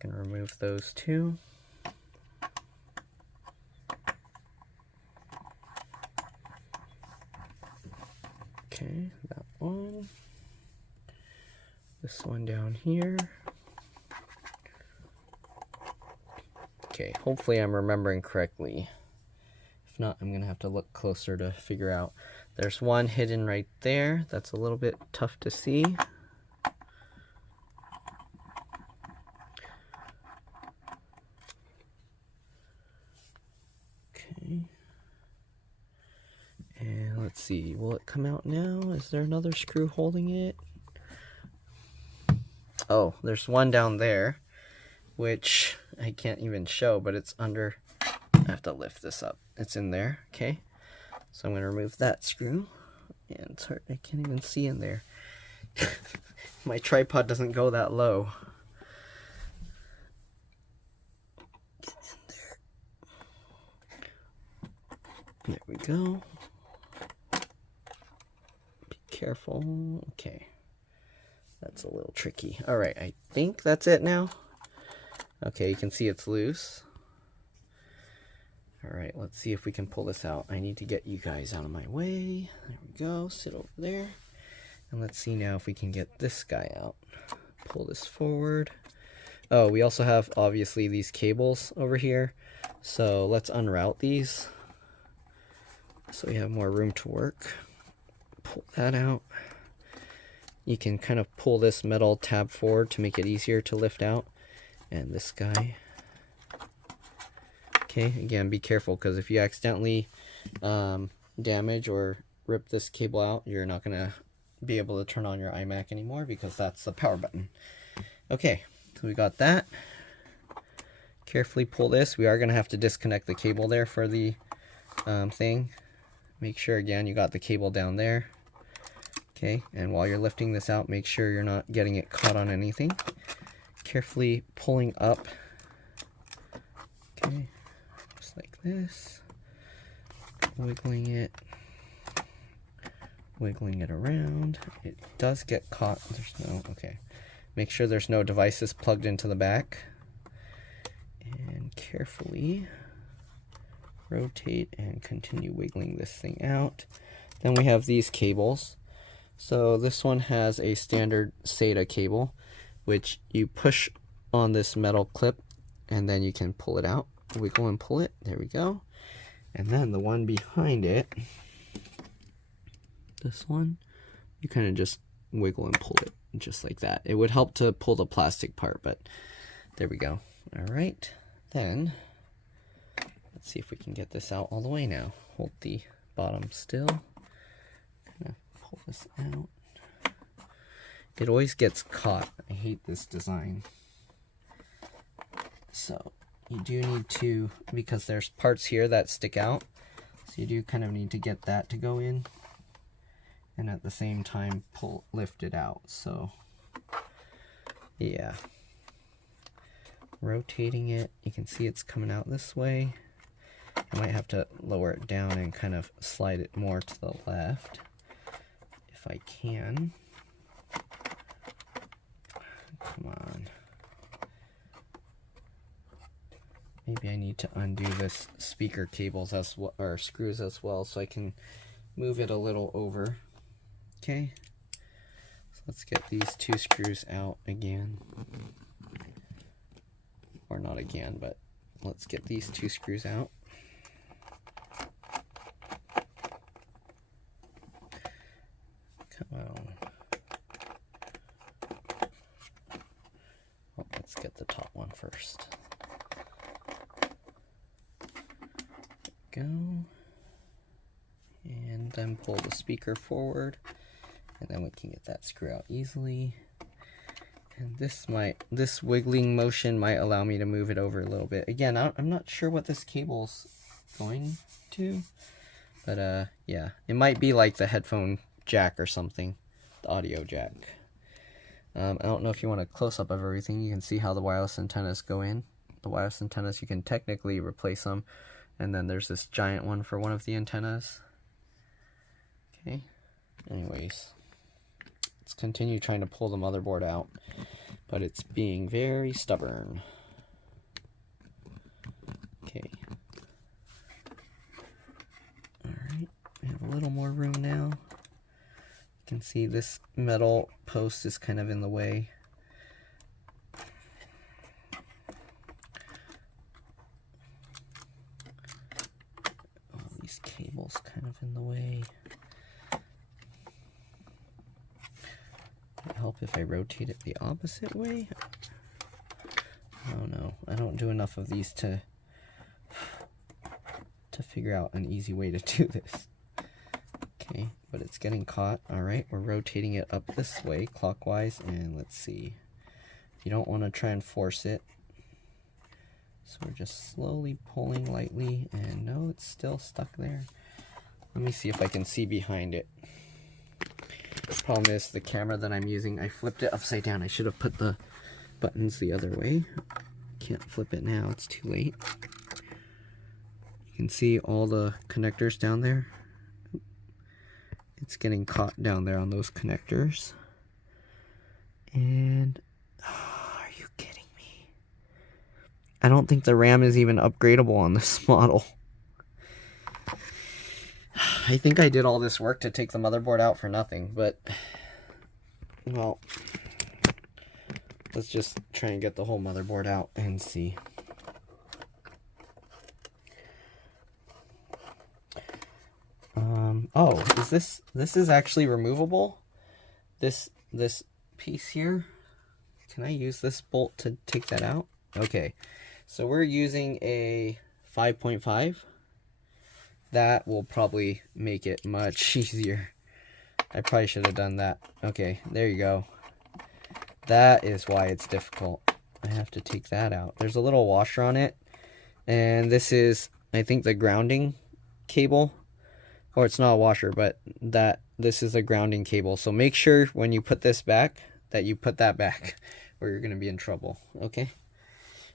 Going to remove those two. Okay, that one. This one down here. Okay, hopefully I'm remembering correctly. If not, I'm going to have to look closer to figure out. There's one hidden right there. That's a little bit tough to see. Okay. And let's see, will it come out now? Is there another screw holding it? Oh, there's one down there, which I can't even show, but it's under. I have to lift this up. It's in there, okay? So I'm going to remove that screw. And it's hard, I can't even see in there. My tripod doesn't go that low. Get in there. There we go. Be careful. Okay. That's a little tricky. Alright, I think that's it now. Okay, you can see it's loose. Alright, let's see if we can pull this out. I need to get you guys out of my way. There we go, sit over there. And let's see now if we can get this guy out. Pull this forward. Oh, we also have, obviously, these cables over here. So let's unroute these, so we have more room to work. Pull that out. You can kind of pull this metal tab forward to make it easier to lift out. And this guy. Okay, again, be careful, because if you accidentally damage or rip this cable out, you're not going to be able to turn on your iMac anymore, because that's the power button. Okay, so we got that. Carefully pull this. We are going to have to disconnect the cable there for the thing. Make sure, again, you got the cable down there. Okay, and while you're lifting this out, make sure you're not getting it caught on anything. Carefully pulling up. Okay. Like this, wiggling it around. It does get caught. There's no, okay. Make sure there's no devices plugged into the back, and carefully rotate and continue wiggling this thing out. Then we have these cables. So this one has a standard SATA cable, which you push on this metal clip, and then you can pull it out. Wiggle and pull it. There we go. And then the one behind it, this one, you kind of just wiggle and pull it just like that. It would help to pull the plastic part, but there we go. All right, then let's see if we can get this out all the way now. Hold the bottom still. Kind of pull this out. It always gets caught. I hate this design. So you do need to, because there's parts here that stick out, so you do kind of need to get that to go in, and at the same time lift it out. So yeah, rotating it, you can see it's coming out this way. I might have to lower it down and kind of slide it more to the left if I can. Come on. need to undo this speaker cables as well, or screws as well, so I can move it a little over. Okay, so let's get these 2 screws out again, or not again, but let's get these 2 screws out. Come on. Well, let's get the top one first. Go, and then pull the speaker forward, and then we can get that screw out easily. And this wiggling motion might allow me to move it over a little bit. Again, I'm not sure what this cable's going to, but yeah, it might be like the headphone jack or something, the audio jack. I don't know if you want a close-up of everything. You can see how the wireless antennas go in. The wireless antennas, you can technically replace them. And then there's this giant one for one of the antennas. Okay. Anyways, let's continue trying to pull the motherboard out, but it's being very stubborn. Okay. Alright, we have a little more room now. You can see this metal post is kind of in the way. Cables kind of in the way. Would it help if I rotate it the opposite way? Oh no, I don't do enough of these to figure out an easy way to do this. Okay, but it's getting caught. Alright, we're rotating it up this way clockwise, and let's see. You don't want to try and force it. So we're just slowly pulling lightly, and no, it's still stuck there. Let me see if I can see behind it. The problem is the camera that I'm using, I flipped it upside down. I should have put the buttons the other way. Can't flip it now, it's too late. You can see all the connectors down there. It's getting caught down there on those connectors. And are you kidding me? I don't think the RAM is even upgradable on this model. I think I did all this work to take the motherboard out for nothing, but well, let's just try and get the whole motherboard out and see. Oh, is this is actually removable? This piece here? Can I use this bolt to take that out? Okay, so we're using a 5.5. That will probably make it much easier. I probably should have done that. Okay, there you go. That is why it's difficult. I have to take that out. There's a little washer on it, and this is, I think, the grounding cable. Or it's not a washer, but this is a grounding cable. So make sure when you put this back that you put that back, or you're going to be in trouble. Okay?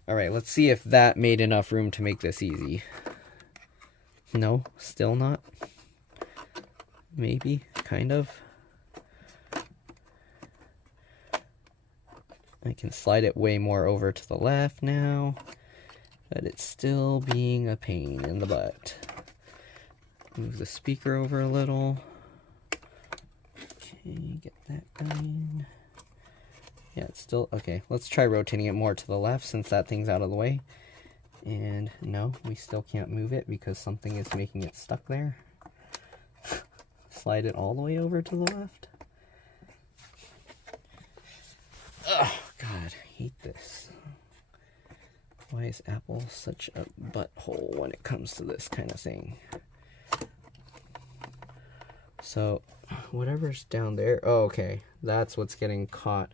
Alright, let's see if that made enough room to make this easy. No, still not. Maybe, kind of. I can slide it way more over to the left now, but it's still being a pain in the butt. Move the speaker over a little. Okay, get that going. Yeah, it's still okay. Let's try rotating it more to the left since that thing's out of the way. And no, we still can't move it because something is making it stuck there. Slide it all the way over to the left. Oh God, I hate this. Why is Apple such a butthole when it comes to this kind of thing? So, whatever's down there, oh, okay, that's what's getting caught.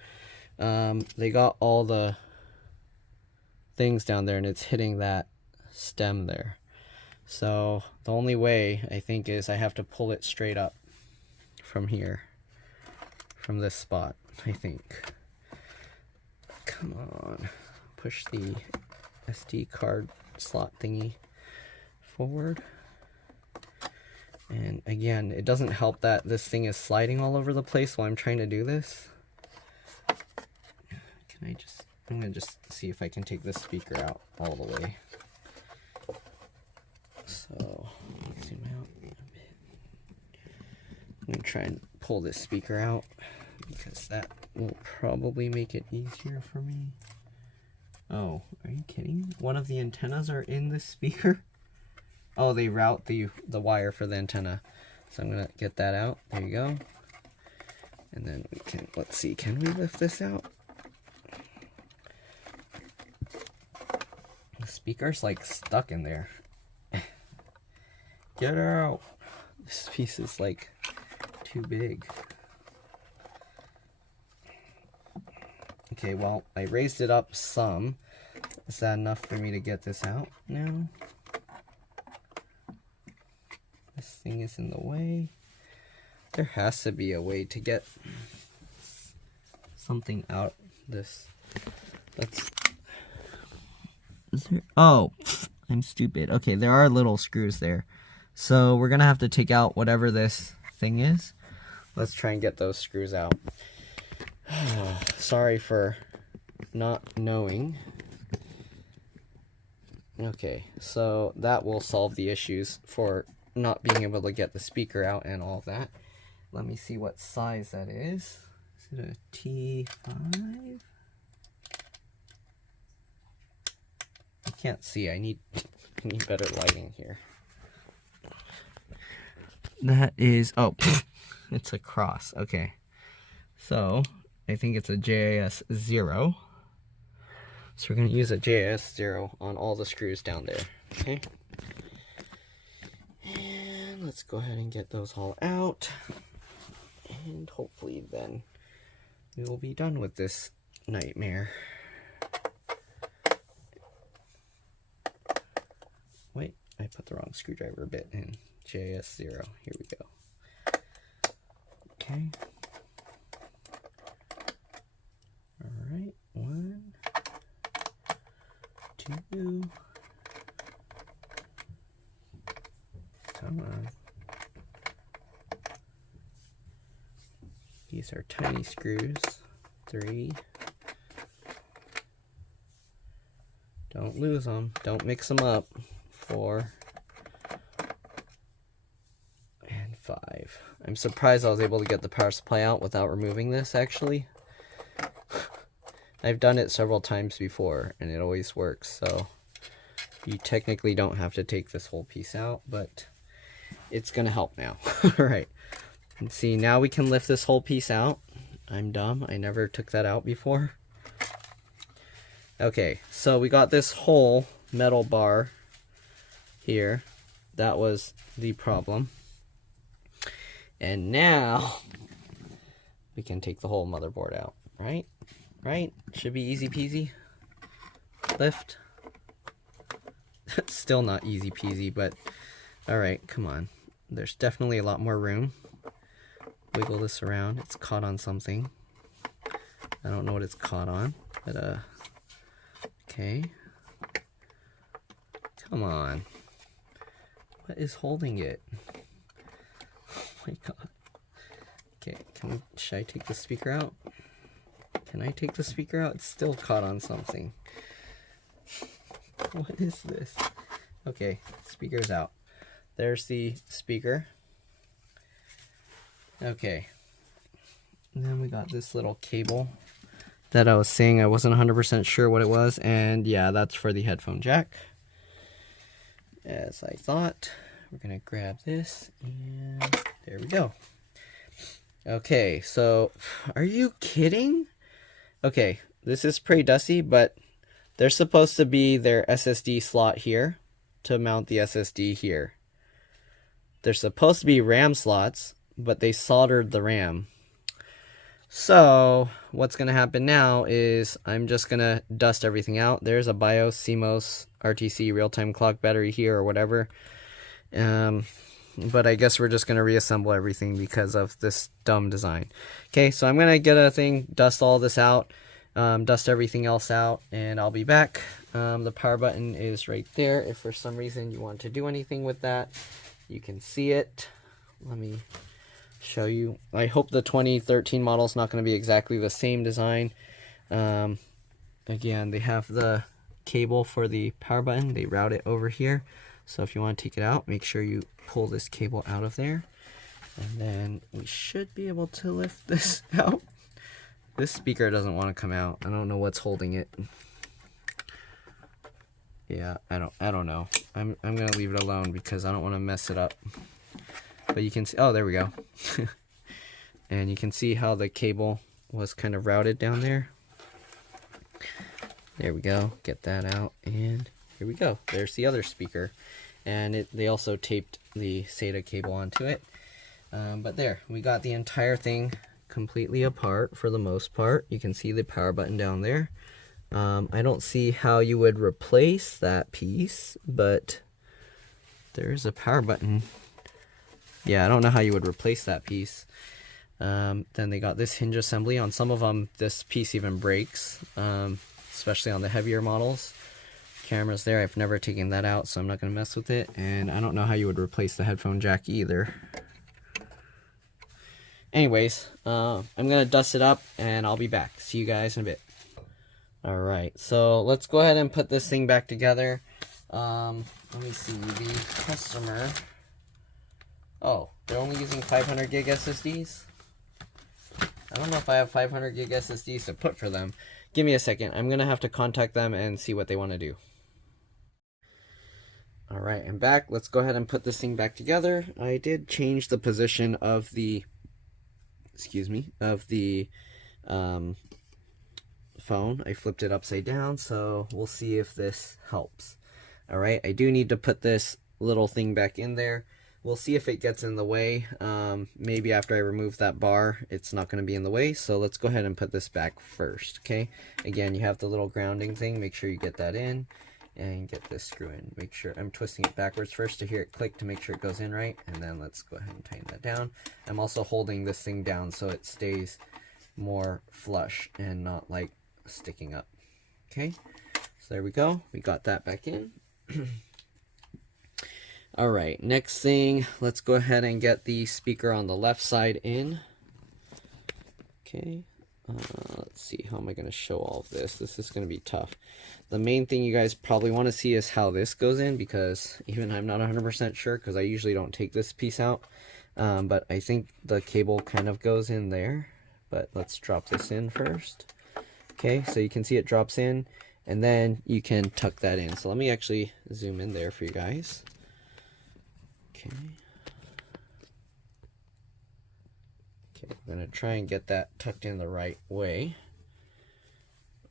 They got all the things down there and it's hitting that stem there. So, the only way, I think, is I have to pull it straight up from here, from this spot, I think. Come on, push the SD card slot thingy forward. And again, it doesn't help that this thing is sliding all over the place while I'm trying to do this. I'm gonna just see if I can take this speaker out all the way. So zoom out a bit. I'm gonna try and pull this speaker out because that will probably make it easier for me. Oh, are you kidding? One of the antennas are in the speaker? Oh, they route the wire for the antenna. So I'm gonna get that out. There you go. And then we can, let's see, can we lift this out? The speaker's like stuck in there. Get her out. This piece is like too big. Okay, well, I raised it up some. Is that enough for me to get this out now? This thing is in the way. There has to be a way to get something out this. Oh, I'm stupid. Okay, there are little screws there. So we're gonna have to take out whatever this thing is. Let's try and get those screws out. Sorry for not knowing. Okay, so that will solve the issues for not being able to get the speaker out and all that. Let me see what size that is. Is it a T5? I can't see. I need better lighting here. That is, oh, it's a cross. Okay. So, I think it's a JIS 0. So we're going to use a JIS 0 on all the screws down there. Okay. And let's go ahead and get those all out. And hopefully then we will be done with this nightmare. Wait, I put the wrong screwdriver bit in. JIS 0. Here we go. Okay. Alright, 1, 2. Come on. These are tiny screws. 3. Don't lose them. Don't mix them up. 4. And 5. I'm surprised I was able to get the power supply out without removing this, actually. I've done it several times before, and it always works, so you technically don't have to take this whole piece out, but it's going to help now. Alright. And see, now we can lift this whole piece out. I'm dumb. I never took that out before. Okay, so we got this whole metal bar here. That was the problem. And now we can take the whole motherboard out, right? Right? Should be easy peasy. Lift. Still not easy peasy, but alright, come on. There's definitely a lot more room. Wiggle this around. It's caught on something. I don't know what it's caught on, but okay. Come on. What is holding it? Oh my god. Okay, should I take the speaker out? Can I take the speaker out? It's still caught on something. What is this? Okay, speaker's out. There's the speaker. Okay. And then we got this little cable that I was saying I wasn't 100% sure what it was. And yeah, that's for the headphone jack. As I thought. We're going to grab this. And there we go. Okay, so are you kidding? Okay, this is pretty dusty, but there's supposed to be their SSD slot here to mount the SSD here. There's supposed to be RAM slots, but they soldered the RAM. So what's going to happen now is I'm just going to dust everything out. There's a BIOS, CMOS, RTC, real-time clock battery here or whatever. But I guess we're just going to reassemble everything because of this dumb design. Okay, so I'm going to get a thing, dust all this out, dust everything else out, and I'll be back. The power button is right there. If for some reason you want to do anything with that, you can see it. Let me show you. I hope the 2013 model is not going to be exactly the same design. Again, they have the cable for the power button. They route it over here. So if you want to take it out, make sure you pull this cable out of there. And then we should be able to lift this out. This speaker doesn't want to come out. I don't know what's holding it. Yeah, I don't know. I'm gonna leave it alone because I don't want to mess it up. But you can see, oh, there we go. And you can see how the cable was kind of routed down there. There we go. Get that out, and here we go. There's the other speaker, and they also taped the SATA cable onto it. But there, we got the entire thing completely apart for the most part. You can see the power button down there. I don't see how you would replace that piece, but there's a power button. Yeah, I don't know how you would replace that piece. Then they got this hinge assembly. On some of them, this piece even breaks, especially on the heavier models. Camera's there. I've never taken that out, so I'm not going to mess with it. And I don't know how you would replace the headphone jack either. Anyways, I'm going to dust it up, and I'll be back. See you guys in a bit. Alright, so let's go ahead and put this thing back together. Let me see, the customer... Oh, they're only using 500 gig SSDs? I don't know if I have 500 gig SSDs to put for them. Give me a second. I'm going to have to contact them and see what they want to do. Alright, I'm back. Let's go ahead and put this thing back together. I did change the position of the... Excuse me. Of the... phone. I flipped it upside down, so we'll see if this helps. Alright, I do need to put this little thing back in there. We'll see if it gets in the way. Maybe after I remove that bar, it's not going to be in the way, so let's go ahead and put this back first, okay? Again, you have the little grounding thing. Make sure you get that in, and get this screw in. Make sure I'm twisting it backwards first to hear it click to make sure it goes in right, and then let's go ahead and tighten that down. I'm also holding this thing down so it stays more flush and not like sticking up. Okay, so there we go. We got that back in. All right, next thing, let's go ahead and get the speaker on the left side in. Okay, let's see, how am I going to show all of this? This is going to be tough. The main thing you guys probably want to see is how this goes in, because even I'm not 100% sure, because I usually don't take this piece out. But I think the cable kind of goes in there. But let's drop this in first. Okay, so you can see it drops in, and then you can tuck that in. So let me actually zoom in there for you guys. Okay. Okay, I'm going to try and get that tucked in the right way.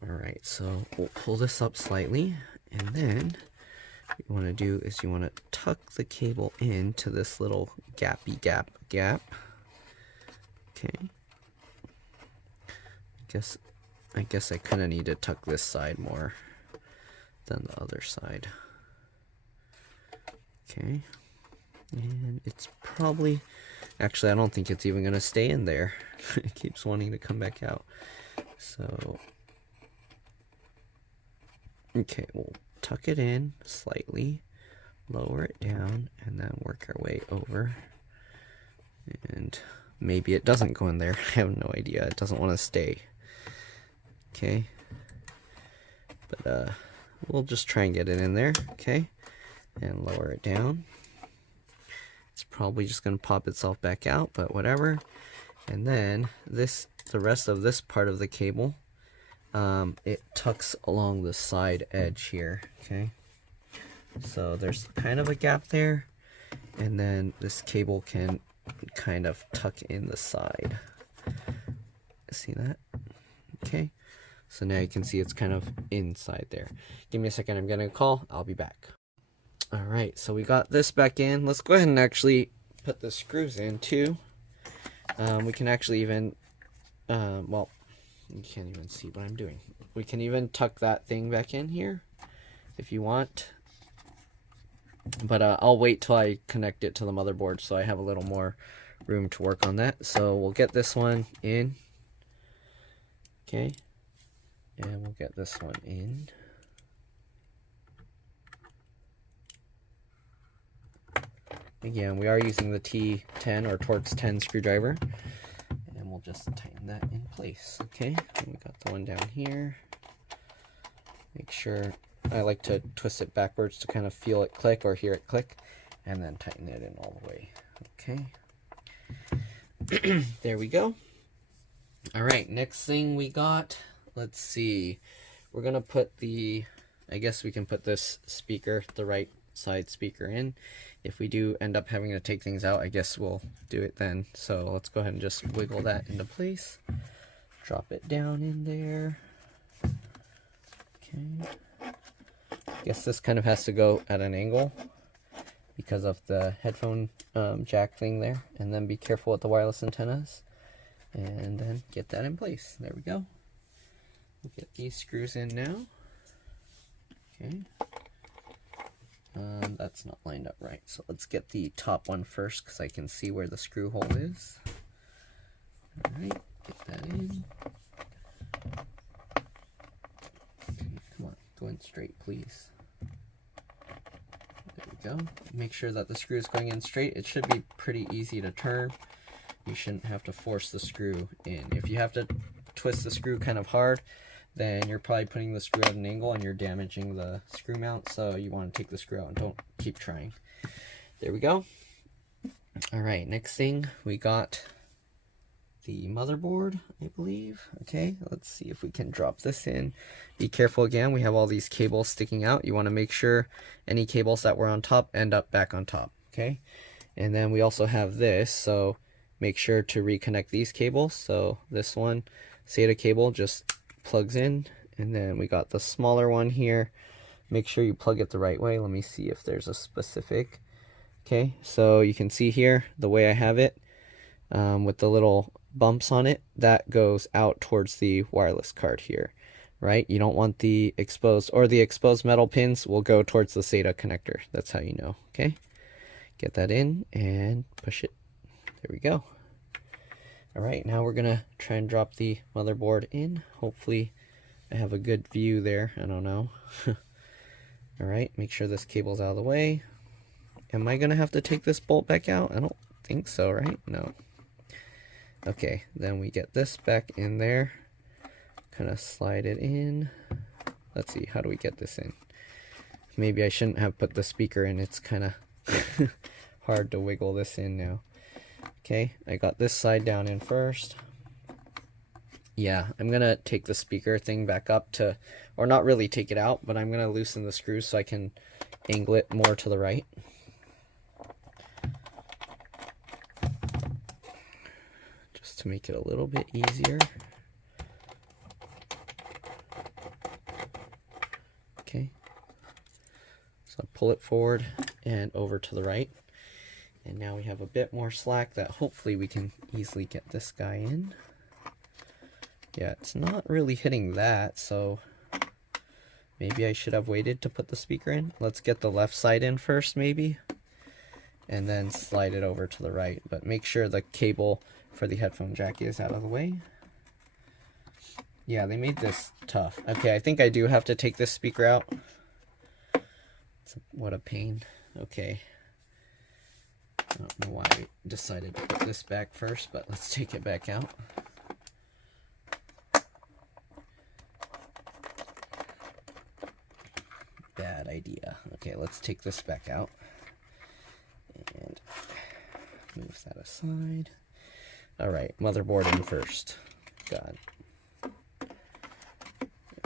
Alright, so we'll pull this up slightly, and then what you want to do is you want to tuck the cable into this little gappy gap. Okay. I guess I kind of need to tuck this side more than the other side. Okay. And it's probably... Actually, I don't think it's even going to stay in there. It keeps wanting to come back out. So... Okay, we'll tuck it in slightly, lower it down, and then work our way over. And maybe it doesn't go in there. I have no idea. It doesn't want to stay. Okay. But we'll just try and get it in there. Okay. And lower it down. It's probably just going to pop itself back out, but whatever. And then the rest of this part of the cable, it tucks along the side edge here. Okay. So there's kind of a gap there, and then this cable can kind of tuck in the side. See that? Okay. So now you can see it's kind of inside there. Give me a second, I'm getting a call. I'll be back. Alright, so we got this back in. Let's go ahead and actually put the screws in too. We can actually even, well, you can't even see what I'm doing. We can even tuck that thing back in here if you want. But I'll wait till I connect it to the motherboard so I have a little more room to work on that. So we'll get this one in. Okay. And we'll get this one in. Again, we are using the T10 or Torx 10 screwdriver. And we'll just tighten that in place. Okay, and we got the one down here. Make sure I like to twist it backwards to kind of feel it click or hear it click, and then tighten it in all the way. Okay. There we go. All right, next thing we got, let's see. We're gonna put the, I guess we can put this speaker, the right side speaker in. If we do end up having to take things out, I guess we'll do it then. So let's go ahead and just wiggle that into place. Drop it down in there. Okay. Guess this kind of has to go at an angle because of the headphone jack thing there. And then be careful with the wireless antennas. And then get that in place. There we go. We'll get these screws in now. Okay. That's not lined up right. So let's get the top one first because I can see where the screw hole is. Alright, get that in. Okay, come on, go in straight, please. There we go. Make sure that the screw is going in straight. It should be pretty easy to turn. You shouldn't have to force the screw in. If you have to twist the screw kind of hard, then you're probably putting the screw at an angle and you're damaging the screw mount, so you want to take the screw out and don't keep trying. There we go. Alright, next thing we got the motherboard, I believe. Okay, let's see if we can drop this in. Be careful again, we have all these cables sticking out. You want to make sure any cables that were on top end up back on top. Okay, and then we also have this, so make sure to reconnect these cables. So this one, SATA cable, just plugs in, and then we got the smaller one here. Make sure you plug it the right way. Let me see if there's a specific. Okay, so you can see here the way I have it with the little bumps on it, that goes out towards the wireless card here, right? You don't want the exposed, or the exposed metal pins will go towards the SATA connector. That's how you know. Okay, get that in and push it. There we go. Alright, now we're gonna try and drop the motherboard in. Hopefully I have a good view there. I don't know. Alright, make sure this cable's out of the way. Am I gonna have to take this bolt back out? I don't think so, right? No. Okay, then we get this back in there. Kind of slide it in. Let's see, how do we get this in? Maybe I shouldn't have put the speaker in. It's kind of hard to wiggle this in now. Okay, I got this side down in first. Yeah, I'm gonna take the speaker thing back up to, or not really take it out, but I'm gonna loosen the screws so I can angle it more to the right. Just to make it a little bit easier. Okay, so pull it forward and over to the right. And now we have a bit more slack that hopefully we can easily get this guy in. Yeah, it's not really hitting that, so maybe I should have waited to put the speaker in. Let's get the left side in first, maybe, and then slide it over to the right. But make sure the cable for the headphone jack is out of the way. Yeah, they made this tough. Okay, I think I do have to take this speaker out. What a pain. Okay. I don't know why I decided to put this back first, but let's take it back out. Bad idea. Okay, let's take this back out and move that aside. Alright, motherboard in first. God.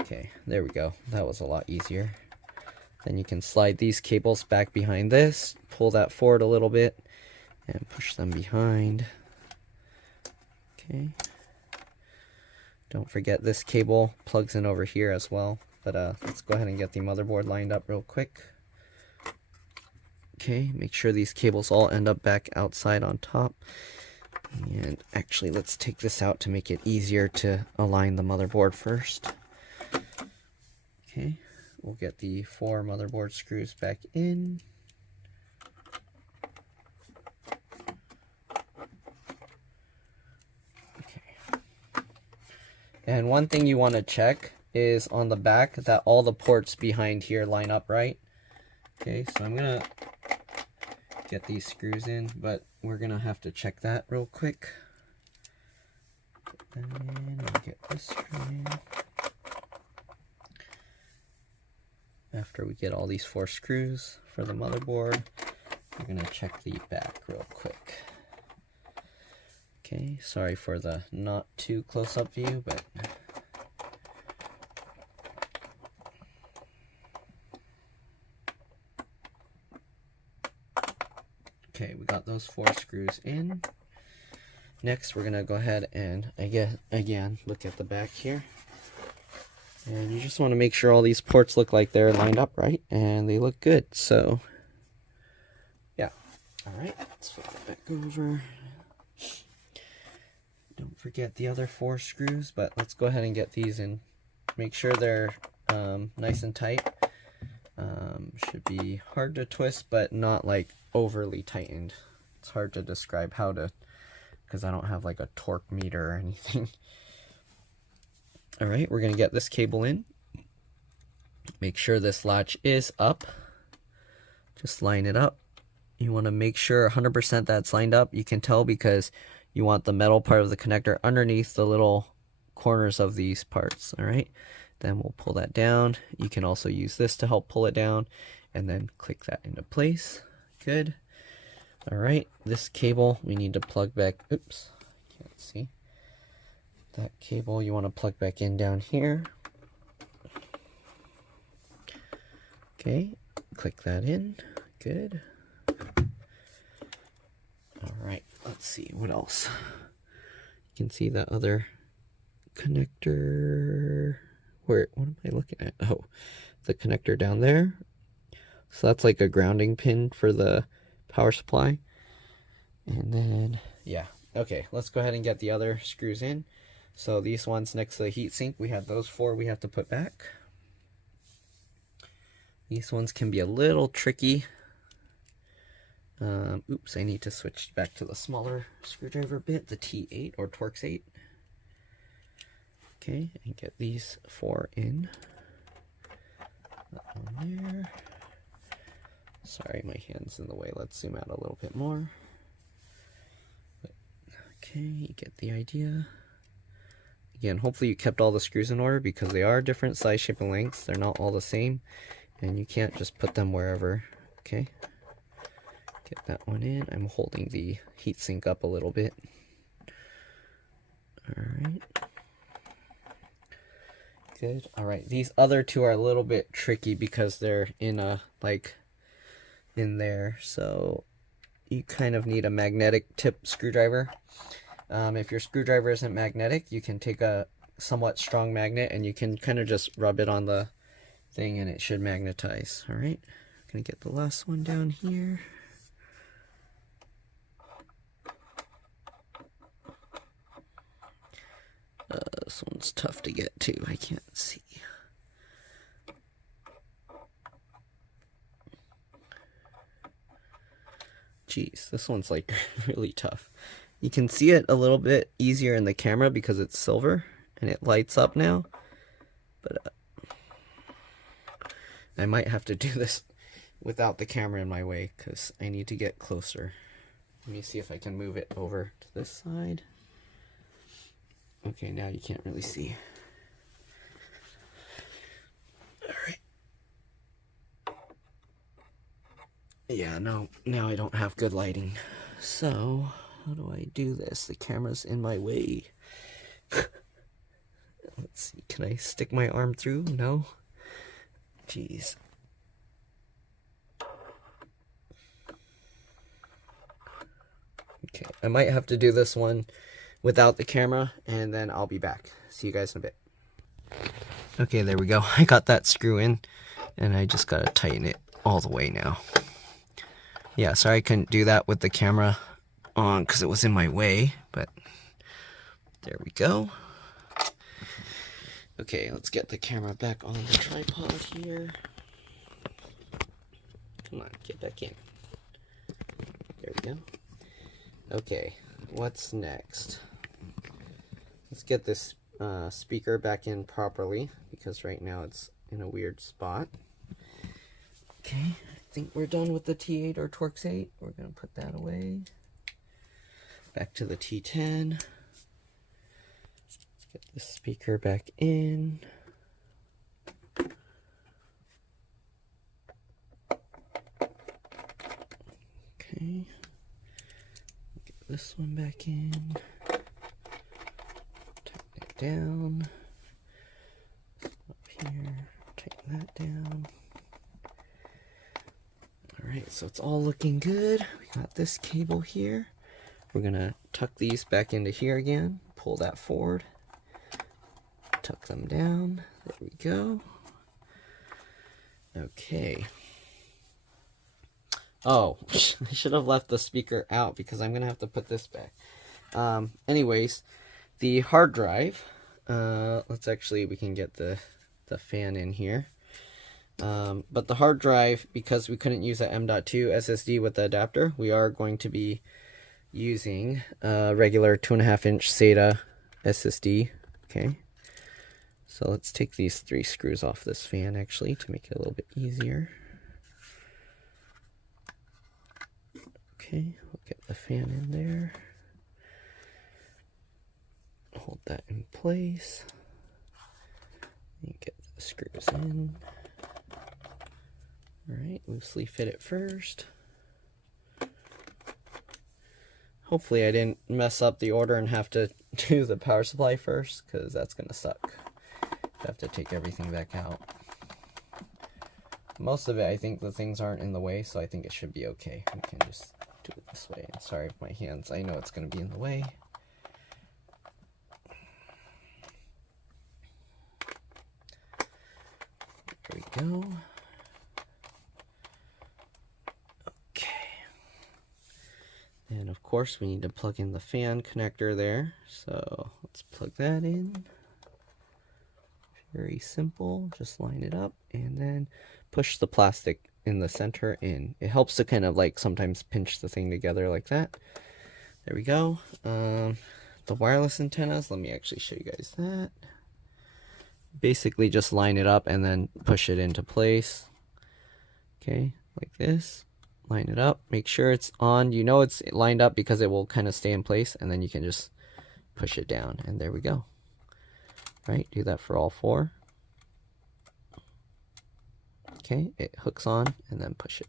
Okay, there we go. That was a lot easier. Then you can slide these cables back behind this, pull that forward a little bit, and push them behind. Okay. Don't forget this cable plugs in over here as well. But let's go ahead and get the motherboard lined up real quick. Okay, make sure these cables all end up back outside on top. And actually, let's take this out to make it easier to align the motherboard first. Okay, we'll get the 4 motherboard screws back in. And one thing you want to check is on the back that all the ports behind here line up right. Okay, so I'm gonna get these screws in, but we're gonna have to check that real quick. Get that in, I'll get this screw in. after we get all these 4 screws for the motherboard, we're going to check the back real quick. Okay, sorry for the not too close-up view, but okay, we got those 4 screws in. Next, we're gonna go ahead and again look at the back here, and you just want to make sure all these ports look like they're lined up right, and they look good. So yeah, all right, let's flip it back over. Don't forget the other 4 screws, but let's go ahead and get these in. Make sure they're nice and tight. Should be hard to twist, but not like overly tightened. It's hard to describe how to, because I don't have like a torque meter or anything. All right, we're gonna get this cable in. Make sure this latch is up. Just line it up. You want to make sure 100% that's lined up. You can tell because you want the metal part of the connector underneath the little corners of these parts. All right, then we'll pull that down. You can also use this to help pull it down, and then click that into place. Good. All right, this cable we need to plug back. Oops, can't see. That cable you want to plug back in down here. Okay, click that in. Good. All right, let's see what else. You can see the other connector. What am I looking at? Oh, the connector down there. So that's like a grounding pin for the power supply. And then, yeah. Okay, let's go ahead and get the other screws in. So these ones next to the heatsink, we have those 4 we have to put back. These ones can be a little tricky. Oops, I need to switch back to the smaller screwdriver bit, the T8 or Torx 8. Okay, and get these 4 in. That one there. Sorry, my hand's in the way. Let's zoom out a little bit more. Okay, you get the idea. Again, hopefully you kept all the screws in order because they are different size, shape, and lengths. They're not all the same, and you can't just put them wherever. Okay, get that one in. I'm holding the heatsink up a little bit. All right. Good. All right, these other 2 are a little bit tricky because they're in a in there, so you kind of need a magnetic tip screwdriver. If your screwdriver isn't magnetic, you can take a somewhat strong magnet and you can kind of just rub it on the thing and it should magnetize. All right, I'm gonna get the last one down here. This one's tough to get to. I can't see. Jeez, this one's like really tough. You can see it a little bit easier in the camera because it's silver and it lights up now. But I might have to do this without the camera in my way because I need to get closer. Let me see if I can move it over to this side. Okay, now you can't really see. All right. Yeah, no, now I don't have good lighting. So, how do I do this? The camera's in my way. Let's see, can I stick my arm through? No? Jeez. Okay, I might have to do this one without the camera, and then I'll be back. See you guys in a bit. Okay, there we go. I got that screw in, and I just gotta tighten it all the way now. Yeah, sorry I couldn't do that with the camera on because it was in my way, but there we go. Okay, let's get the camera back on the tripod here. Come on, get back in. There we go. Okay, what's next? Let's get this speaker back in properly because right now it's in a weird spot. Okay, I think we're done with the T8 or Torx 8. We're going to put that away. Back to the T10. Let's get the speaker back in. this one back in. Tighten it down. Up here, tighten that down. Alright, so it's all looking good. We got this cable here. We're gonna tuck these back into here again. Pull that forward. Tuck them down. There we go. Okay. Oh, I should have left the speaker out because I'm gonna have to put this back. Anyways, the hard drive. We can get the fan in here. But the hard drive, because we couldn't use a M.2 SSD with the adapter, we are going to be using a regular 2.5-inch SATA SSD. Okay. So let's take these 3 screws off this fan actually to make it a little bit easier. Okay, we'll get the fan in there. Hold that in place. And get the screws in. Alright, loosely fit it first. Hopefully I didn't mess up the order and have to do the power supply first, because that's going to suck. I have to take everything back out. Most of it, I think the things aren't in the way, so I think it should be okay. We can just do it this way. And sorry if my hands, I know it's going to be in the way. There we go. And of course we need to plug in the fan connector there. So let's plug that in. Very simple, just line it up and then push the plastic in the center in. It helps to kind of like sometimes pinch the thing together like that. There we go. The wireless antennas, let me actually show you guys that. Basically just line it up and then push it into place. Okay, like this. Line it up, make sure it's on. You know it's lined up because it will kind of stay in place, and then you can just push it down, and there we go. Right, do that for all 4. Okay, it hooks on, and then push it.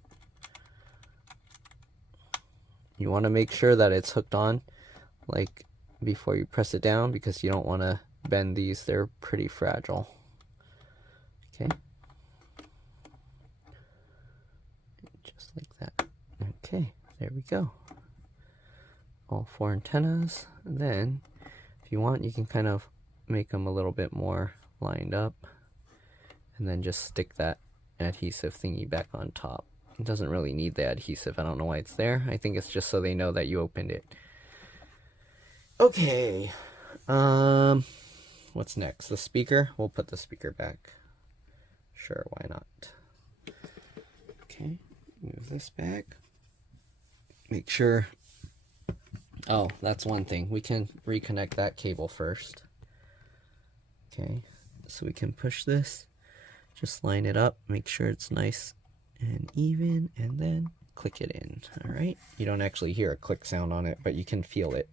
You want to make sure that it's hooked on, like before you press it down, because you don't want to bend these. They're pretty fragile. Okay. Just like that. Okay, there we go. All 4 antennas. And then, if you want, you can kind of make them a little bit more lined up. And then just stick that adhesive thingy back on top. It doesn't really need the adhesive. I don't know why it's there. I think it's just so they know that you opened it. Okay. What's next? The speaker? We'll put the speaker back. Sure, why not? Okay. Move this back. Make sure. Oh, that's one thing. We can reconnect that cable first. Okay, so we can push this. Just line it up. Make sure it's nice and even, and then click it in. All right. You don't actually hear a click sound on it, but you can feel it.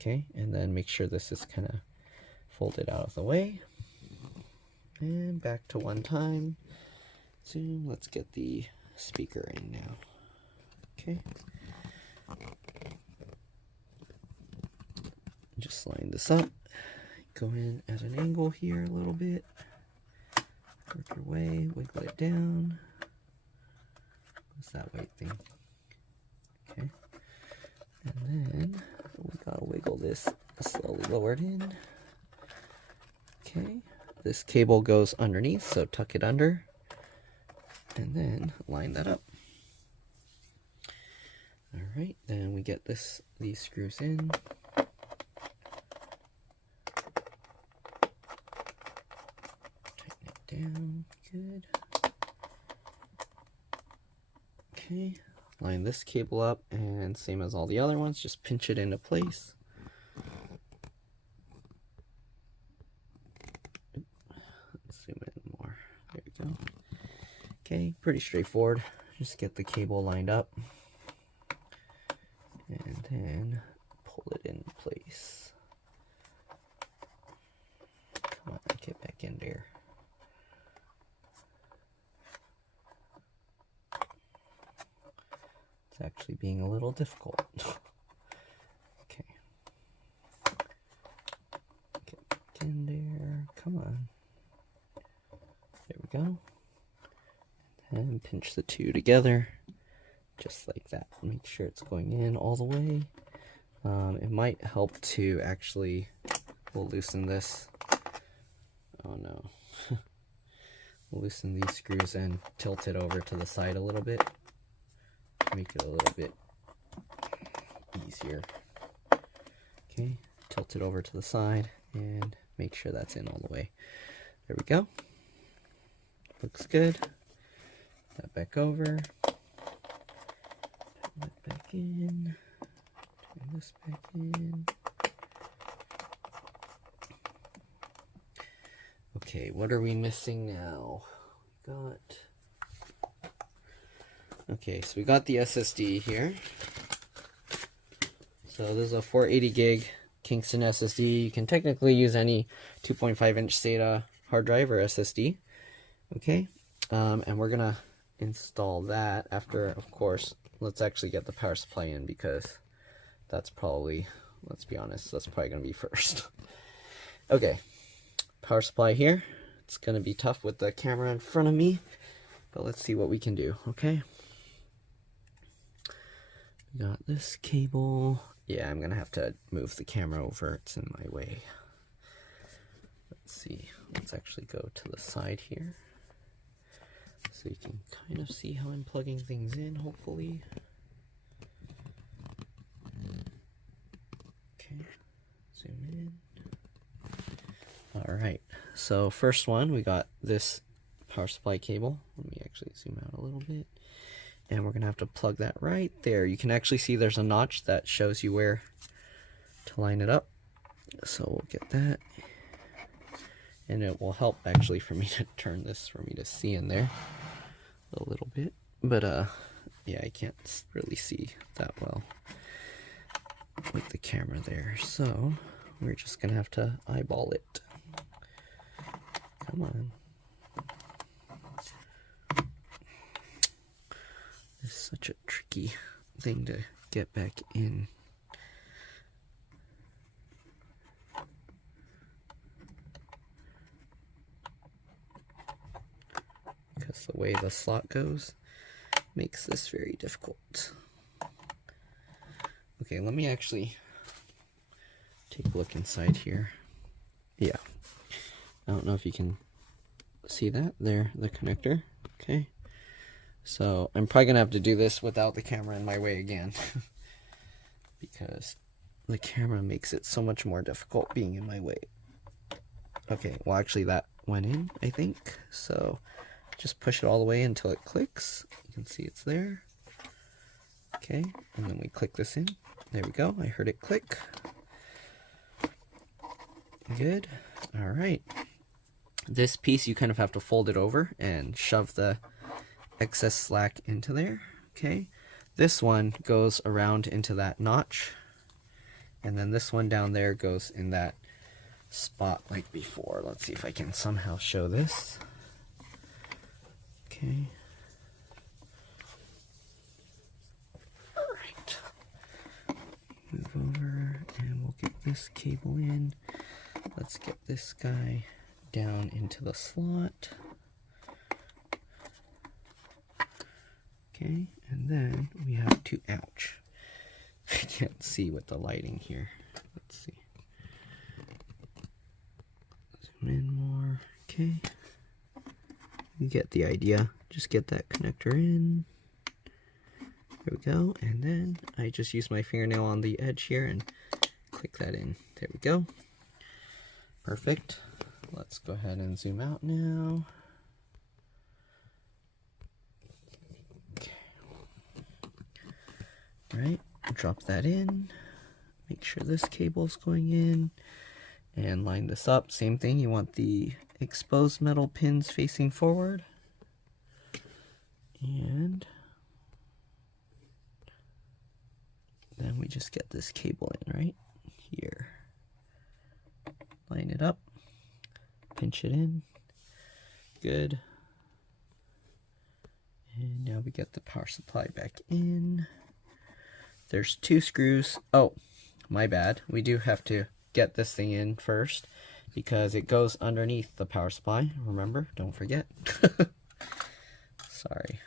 Okay, and then make sure this is kind of folded out of the way. And back to one time. Zoom. Let's get the speaker in now. Okay. Just line this up. Go in at an angle here a little bit. Work your way, wiggle it down. What's that weight thing? Okay. And then we gotta wiggle this slowly lowered in. Okay. This cable goes underneath, so tuck it under. And then line that up. Alright, then we get these screws in. Tighten it down, good. Okay, line this cable up, and same as all the other ones, just pinch it into place. Let's zoom in more. There we go. Okay, pretty straightforward. Just get the cable lined up and then pull it in place. Come on, get back in there. It's actually being a little difficult. come on. There we go. And pinch the two together, just like that. Make sure it's going in all the way. It might help to actually, we'll loosen this. Oh no. We'll loosen these screws and tilt it over to the side a little bit. Make it a little bit easier. Okay, tilt it over to the side and make sure that's in all the way. There we go. Looks good. That back over. Put that back in. Turn this back in. Okay, what are we missing now? Okay, so we got the SSD here. So this is a 480 gig Kingston SSD. You can technically use any 2.5 inch SATA hard drive or SSD. Okay, and we're gonna install that after, of course, let's actually get the power supply in, because that's probably, let's be honest, that's probably gonna be first. Okay, power supply here. It's gonna be tough with the camera in front of me, but let's see what we can do. Okay, we got this cable. Yeah, I'm gonna have to move the camera over, it's in my way. Let's see, let's actually go to the side here so you can kind of see how I'm plugging things in, hopefully. Okay, zoom in. Alright, so first one, we got this power supply cable. Let me actually zoom out a little bit. And we're gonna have to plug that right there. You can actually see there's a notch that shows you where to line it up. So we'll get that. And it will help actually for me to turn this for me to see in there a little bit. But yeah, I can't really see that well with the camera there. So we're just gonna have to eyeball it. Come on. It's such a tricky thing to get back in. Because the way the slot goes makes this very difficult. Okay, let me actually take a look inside here. Yeah. I don't know if you can see that. There, the connector. Okay. So I'm probably gonna have to do this without the camera in my way again. Because the camera makes it so much more difficult being in my way. Okay, well actually that went in, I think. So just push it all the way until it clicks. You can see it's there. Okay, and then we click this in. There we go, I heard it click. Good, all right. This piece you kind of have to fold it over and shove the excess slack into there. Okay, this one goes around into that notch, and then this one down there goes in that spot like before. Let's see if I can somehow show this. Okay, all right, move over and we'll get this cable in. Let's get this guy down into the slot. Okay, and then we have to, ouch, I can't see with the lighting here. Let's see. Zoom in more. Okay. You get the idea. Just get that connector in. There we go. And then I just use my fingernail on the edge here and click that in. There we go. Perfect. Let's go ahead and zoom out now. Right, drop that in, make sure this cable's going in, and line this up. Same thing, you want the exposed metal pins facing forward. And then we just get this cable in right here. Line it up, pinch it in, good. And now we get the power supply back in. There's two screws. Oh, my bad. We do have to get this thing in first. because it goes underneath the power supply. Remember, don't forget. Sorry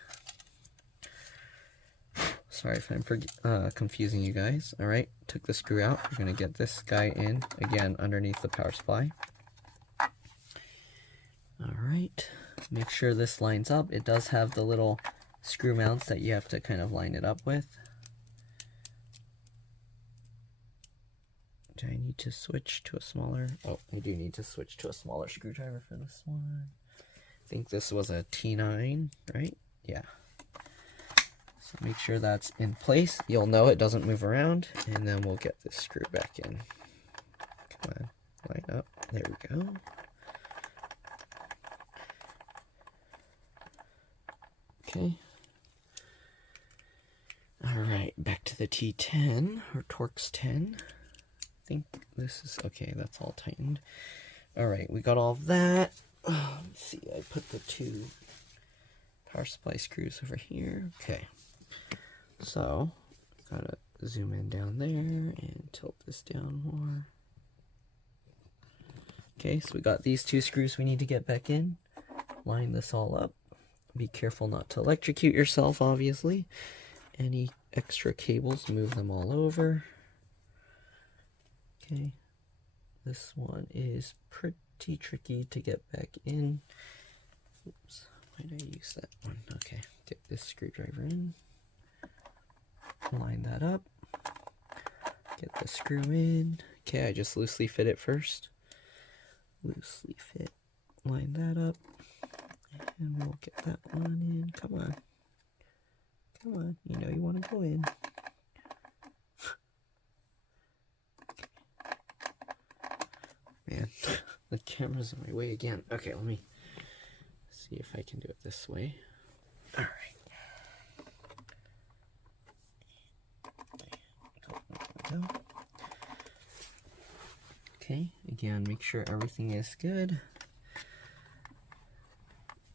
if I'm confusing you guys. All right, took the screw out. We're gonna get this guy in again underneath the power supply. All right, make sure this lines up. It does have the little screw mounts that you have to kind of line it up with. Do I need to switch to a smaller? Oh, I do need to switch to a smaller screwdriver for this one. I think this was a T9, right? Yeah. So make sure that's in place. You'll know it doesn't move around, and then we'll get this screw back in. Come on, line up. There we go. Okay. All right, back to the T10 or Torx 10. I think this is okay. That's all tightened. All right, we got all of that. Let's see. I put the 2 power supply screws over here. Okay. So, gotta zoom in down there and tilt this down more. Okay, so we got these 2 screws we need to get back in. Line this all up. Be careful not to electrocute yourself, obviously. Any extra cables, move them all over. Okay, this one is pretty tricky to get back in. Oops, why did I use that one? Okay, get this screwdriver in. Line that up. Get the screw in. Okay, I just loosely fit it first. Loosely fit. Line that up. And we'll get that one in. Come on. Come on. You know you want to go in. Man, the camera's in my way again. Okay, let me see if I can do it this way. All right. Go. Okay, again, make sure everything is good.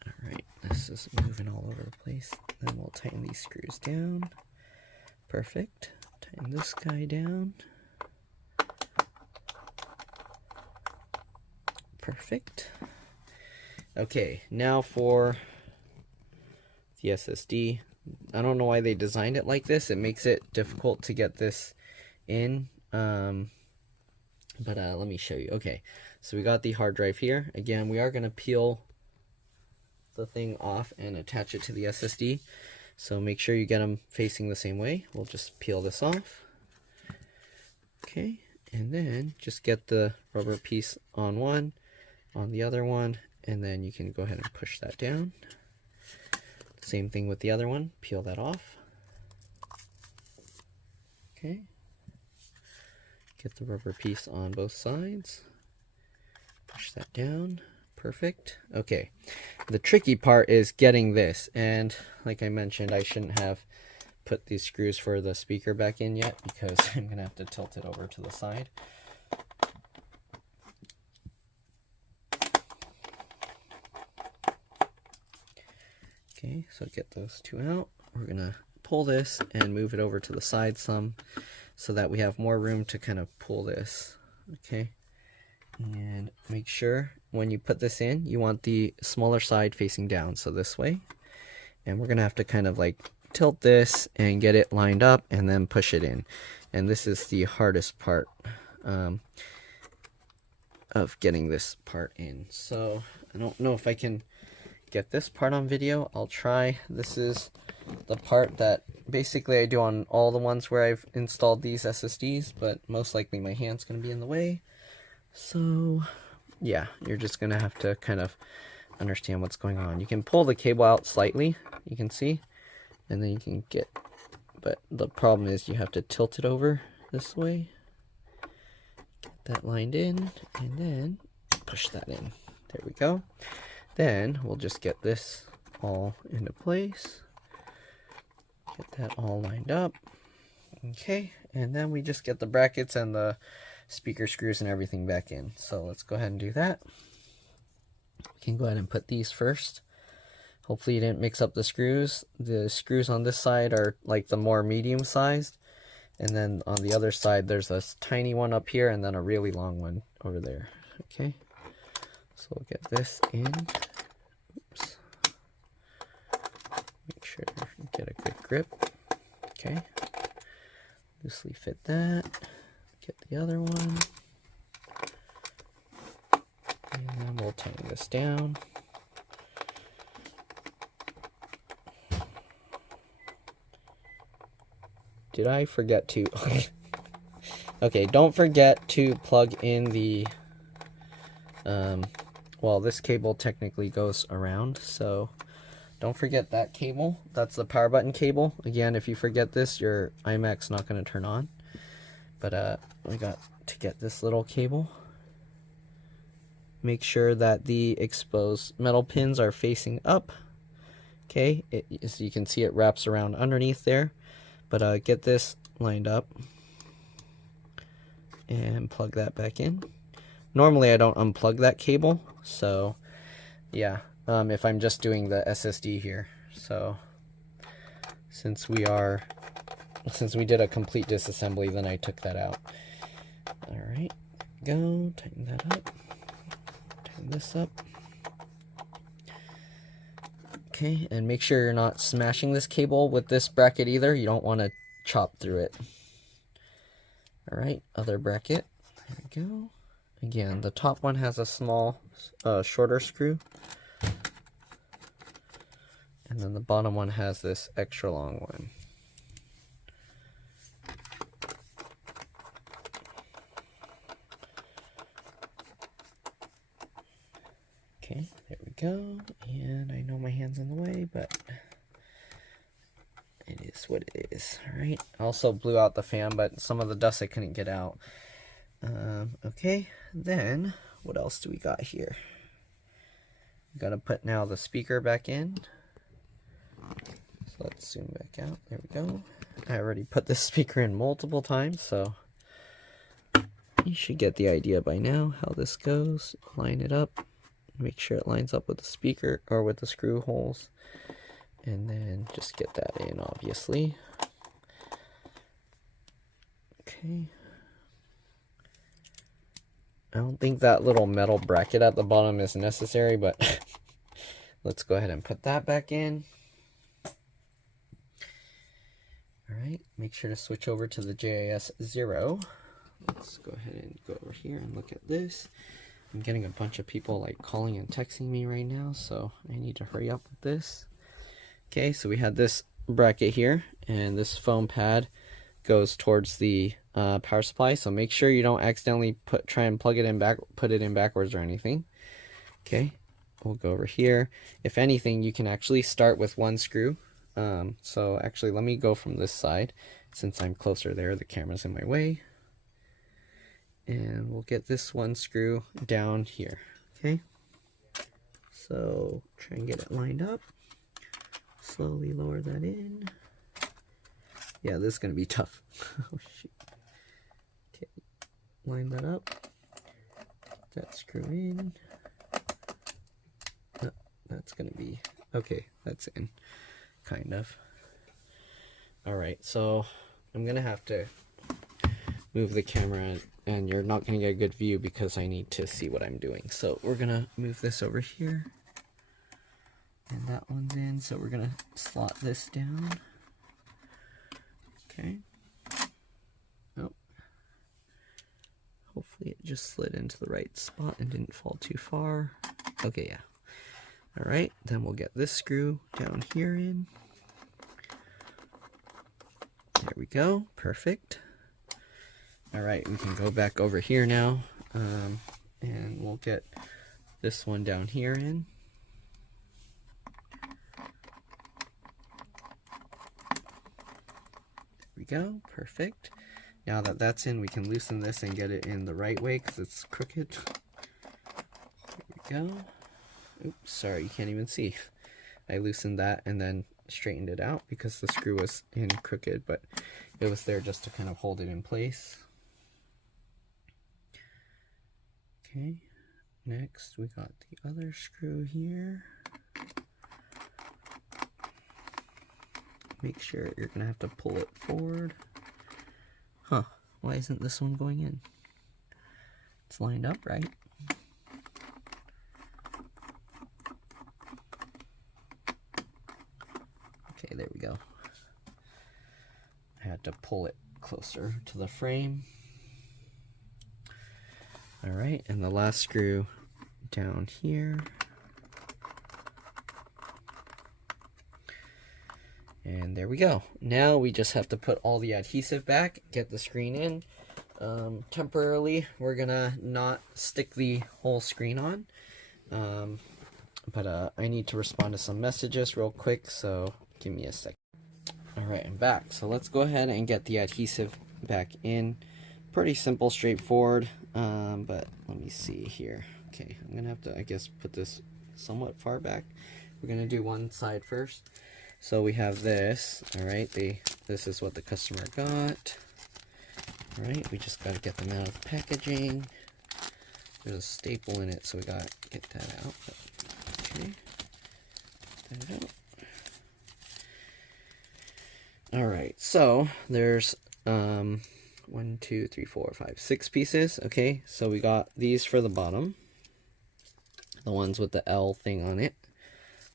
All right, this is moving all over the place. Then we'll tighten these screws down. Perfect. Tighten this guy down. Perfect. Okay, now for the SSD. I don't know why they designed it like this. It makes it difficult to get this in. But let me show you. Okay, so we got the hard drive here. Again, we are going to peel the thing off and attach it to the SSD. So make sure you get them facing the same way. We'll just peel this off. Okay, and then just get the rubber piece on one, on the other one, and then you can go ahead and push that down. Same thing with the other one. Peel that off. Okay. Get the rubber piece on both sides. Push that down. Perfect. Okay. The tricky part is getting this. And like I mentioned, I shouldn't have put these screws for the speaker back in yet because I'm going to have to tilt it over to the side. Okay, so get those 2 out. We're going to pull this and move it over to the side some so that we have more room to kind of pull this. Okay, and make sure when you put this in, you want the smaller side facing down, so this way. And we're going to have to kind of like tilt this and get it lined up and then push it in. And this is the hardest part of getting this part in. So I don't know if I can get this part on video. I'll try. This is the part that basically I do on all the ones where I've installed these SSDs, but most likely my hand's going to be in the way. So yeah, you're just going to have to kind of understand what's going on. You can pull the cable out slightly, you can see, and then you can get, but the problem is you have to tilt it over this way, get that lined in, and then push that in. There we go. Then we'll just get this all into place. Get that all lined up. Okay, and then we just get the brackets and the speaker screws and everything back in. So let's go ahead and do that. We can go ahead and put these first. Hopefully you didn't mix up the screws. The screws on this side are like the more medium sized, And then on the other side, there's a tiny one up here and then a really long one over there. Okay, so we'll get this in. Oops. Make sure you get a good grip. Okay, loosely fit that. Get the other one. And then we'll tighten this down. Did I forget to... Okay, don't forget to plug in the... well, this cable technically goes around, so don't forget that cable. That's the power button cable. Again, if you forget this, your iMac's not going to turn on. But we got to get this little cable. Make sure that the exposed metal pins are facing up. Okay, as you can see, it wraps around underneath there. But get this lined up and plug that back in. Normally I don't unplug that cable, so yeah, if I'm just doing the SSD here. So since we did a complete disassembly, then I took that out. All right, go, tighten that up, tighten this up. Okay, and make sure you're not smashing this cable with this bracket either. You don't want to chop through it. Alright, other bracket. There we go. Again, the top one has a small, shorter screw. And then the bottom one has this extra long one. Okay, there we go. And I know my hand's in the way, but it is what it is. Alright, I also blew out the fan, but some of the dust I couldn't get out. Okay, then what else do we got here? We gotta put now the speaker back in. So let's zoom back out. There we go. I already put this speaker in multiple times, so you should get the idea by now how this goes. Line it up. Make sure it lines up with the speaker or with the screw holes, and then just get that in, obviously. Okay. I don't think that little metal bracket at the bottom is necessary, but let's go ahead and put that back in. Alright, make sure to switch over to the JIS 0. Let's go ahead and go over here and look at this. I'm getting a bunch of people like calling and texting me right now, so I need to hurry up with this. Okay, so we had this bracket here, and this foam pad goes towards the power supply, so make sure you don't accidentally try and plug it in put it in backwards or anything. Okay, we'll go over here. If anything, you can actually start with one screw. So actually, let me go from this side since I'm closer there. The camera's in my way. And we'll get this one screw down here. Okay, so try and get it lined up. Slowly lower that in. Yeah, this is going to be tough. Oh, shoot. Okay, line that up. That screw in. No, that's going to be... Okay, that's in. Kind of. Alright, so I'm going to have to move the camera, and you're not going to get a good view because I need to see what I'm doing. So we're going to move this over here. And that one's in, so we're going to slot this down. Okay. Oh. Hopefully it just slid into the right spot and didn't fall too far. Okay, yeah. Alright, then we'll get this screw down here in. There we go. Perfect. Alright, we can go back over here now. And we'll get this one down here in. Go, perfect. Now that that's in, we can loosen this and get it in the right way because it's crooked. There we go. Oops, sorry, you can't even see. I loosened that and then straightened it out because the screw was in crooked, but it was there just to kind of hold it in place. Okay, next we got the other screw here. Make sure you're going to have to pull it forward. Huh, why isn't this one going in? It's lined up, right? Okay, there we go. I had to pull it closer to the frame. All right, and the last screw down here. And there we go. Now we just have to put all the adhesive back, get the screen in. Temporarily, we're gonna not stick the whole screen on. But I need to respond to some messages real quick, so give me a sec. All right, I'm back. So let's go ahead and get the adhesive back in. Pretty simple, straightforward, but let me see here. Okay, I'm gonna have to, I guess, put this somewhat far back. We're gonna do one side first. So we have this, all right, this is what the customer got. All right, we just gotta get them out of the packaging. There's a staple in it, so we gotta get that out. Okay, get that out. All right, so there's 1, 2, 3, 4, 5, 6 pieces. Okay, so we got these for the bottom, the ones with the L thing on it.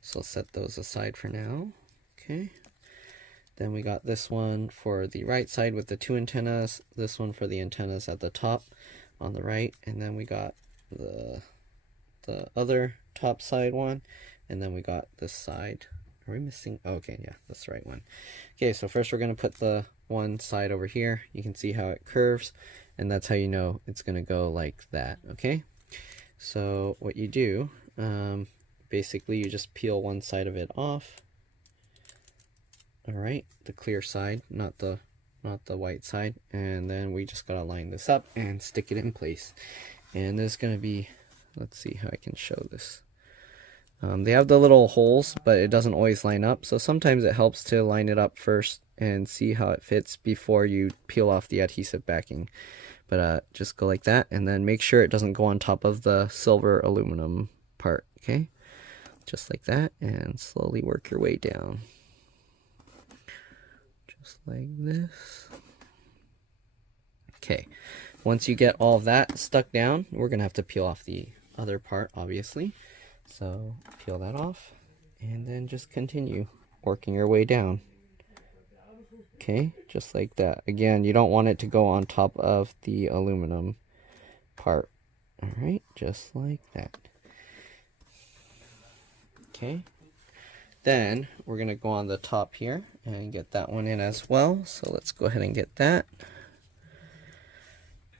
So I'll set those aside for now. Okay, then we got this one for the right side with the 2 antennas, this one for the antennas at the top on the right, and then we got the other top side one, and then we got this side. Are we missing? Oh, okay, yeah, that's the right one. Okay, so first we're going to put the one side over here. You can see how it curves, and that's how you know it's going to go like that, okay? So what you do, basically you just peel one side of it off. All right, the clear side, not the white side, and then we just gotta line this up and stick it in place. And there's gonna be, let's see how I can show this. They have the little holes, but it doesn't always line up, so sometimes it helps to line it up first and see how it fits before you peel off the adhesive backing. But just go like that, and then make sure it doesn't go on top of the silver aluminum part, okay? Just like that, and slowly work your way down. Just like this. Okay, once you get all of that stuck down, we're gonna have to peel off the other part, obviously. So peel that off, and then just continue working your way down. Okay, just like that. Again, you don't want it to go on top of the aluminum part. All right, just like that. Okay. Then we're going to go on the top here and get that one in as well. So let's go ahead and get that.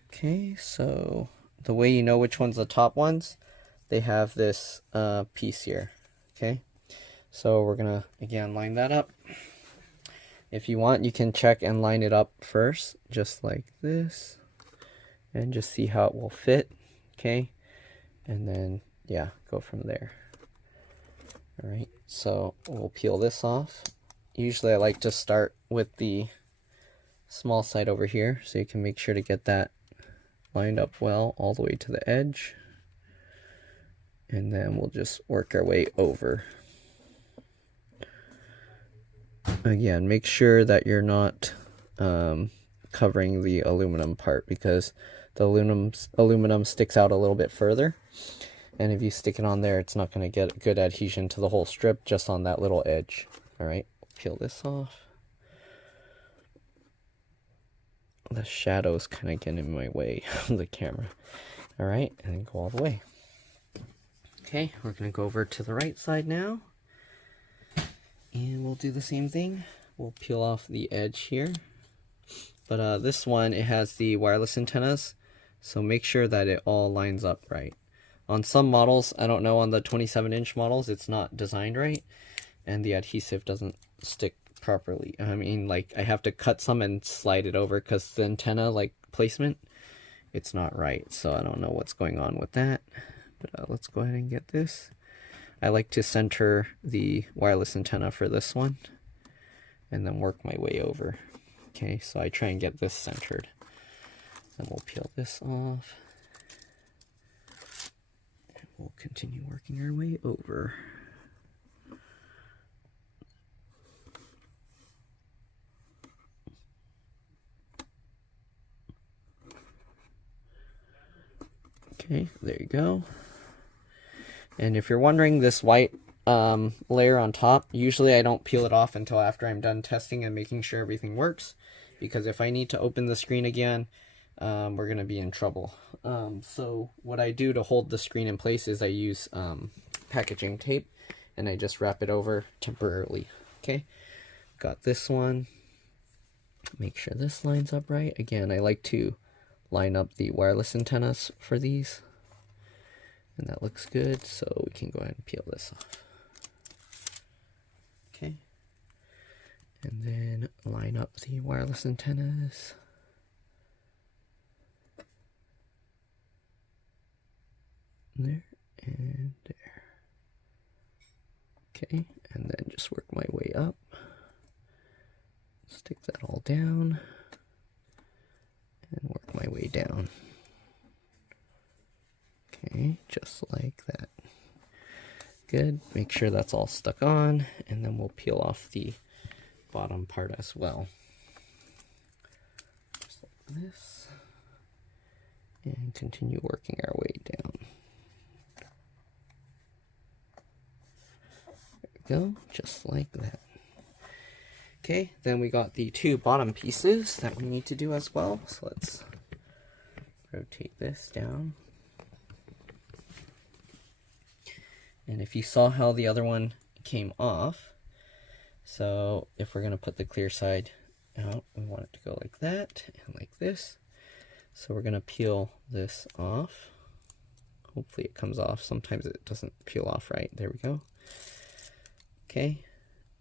Okay, so the way you know which one's the top ones, they have this piece here. Okay, so we're going to, again, line that up. If you want, you can check and line it up first, just like this, and just see how it will fit. Okay, and then, yeah, go from there. All right, so we'll peel this off. Usually I like to start with the small side over here, so you can make sure to get that lined up well all the way to the edge. And then we'll just work our way over. Again, make sure that you're not covering the aluminum part, because the aluminum sticks out a little bit further. And if you stick it on there, it's not going to get good adhesion to the whole strip, just on that little edge. All right, peel this off. The shadow's kind of getting in my way of the camera. All right, and then go all the way. Okay, we're going to go over to the right side now. And we'll do the same thing. We'll peel off the edge here. But this one, it has the wireless antennas, so make sure that it all lines up right. On some models, I don't know, on the 27-inch models, it's not designed right, and the adhesive doesn't stick properly. I mean, like, I have to cut some and slide it over because the antenna, like, placement, it's not right. So I don't know what's going on with that. But let's go ahead and get this. I like to center the wireless antenna for this one, and then work my way over. Okay, so I try and get this centered. Then we'll peel this off. We'll continue working our way over. there you go. And if you're wondering, this white layer on top, usually I don't peel it off until after I'm done testing and making sure everything works, because if I need to open the screen again, we're going to be in trouble. So what I do to hold the screen in place is I use packaging tape, and I just wrap it over temporarily. Okay, got this one. Make sure this lines up right. Again, I like to line up the wireless antennas for these, and that looks good, so we can go ahead and peel this off. Okay, and then line up the wireless antennas. There and there. Okay, and then just work my way up. Stick that all down and work my way down. Okay, just like that. Good. Make sure that's all stuck on, and then we'll peel off the bottom part as well. Just like this. And continue working our way down. There we go, just like that. Okay, then we got the two bottom pieces that we need to do as well. So let's rotate this down. And if you saw how the other one came off, so if we're going to put the clear side out, we want it to go like that and like this. So we're going to peel this off. Hopefully it comes off. Sometimes it doesn't peel off right. There we go. Okay,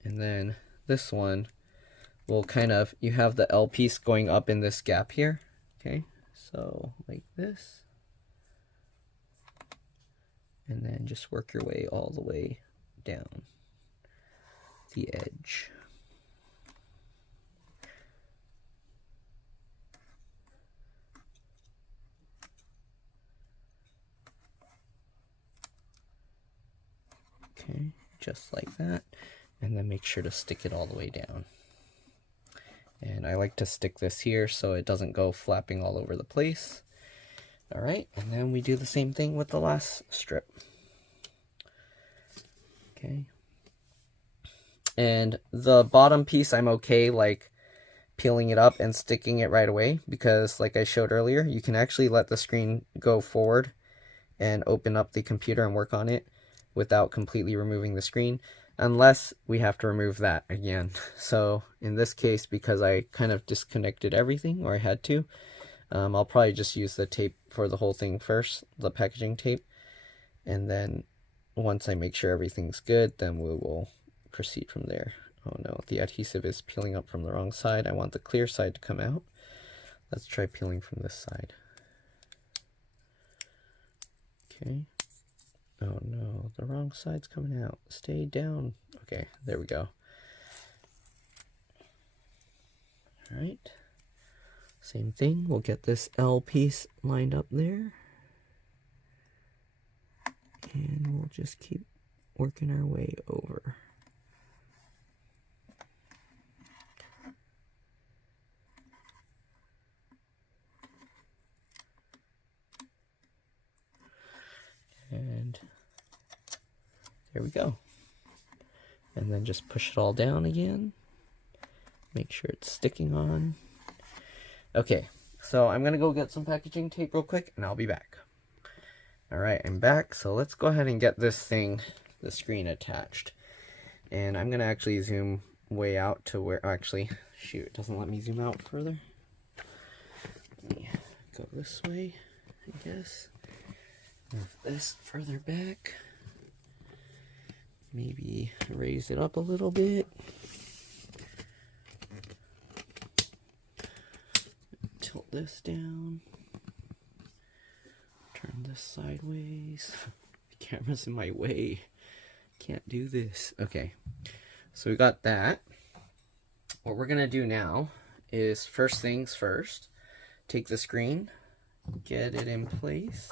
and then this one will kind of, you have the L piece going up in this gap here. Okay, so like this. And then just work your way all the way down the edge. Okay, just like that. And then make sure to stick it all the way down. And I like to stick this here so it doesn't go flapping all over the place. All right, and then we do the same thing with the last strip. Okay. And the bottom piece, I'm okay like peeling it up and sticking it right away, because like I showed earlier, you can actually let the screen go forward and open up the computer and work on it without completely removing the screen, unless we have to remove that again. So in this case, because I kind of disconnected everything, or I had to, I'll probably just use the tape for the whole thing first, the packaging tape, and then once I make sure everything's good, then we will proceed from there. Oh no, the adhesive is peeling up from the wrong side. I want the clear side to come out. Let's try peeling from this side. Okay. Oh no, the wrong side's coming out. Stay down. Okay, there we go. All right. Same thing, we'll get this L piece lined up there. And we'll just keep working our way over. And there we go. And then just push it all down again. Make sure it's sticking on. Okay, so I'm gonna go get some packaging tape real quick and I'll be back. Alright, I'm back, so let's go ahead and get this thing, the screen attached. And I'm gonna actually zoom way out to where, actually, shoot, it doesn't let me zoom out further. Let me go this way, I guess. Move this further back. Maybe raise it up a little bit. Tilt this down. Turn this sideways. The camera's in my way. Can't do this. Okay, so we got that. What we're gonna do now is, first things first, take the screen, get it in place.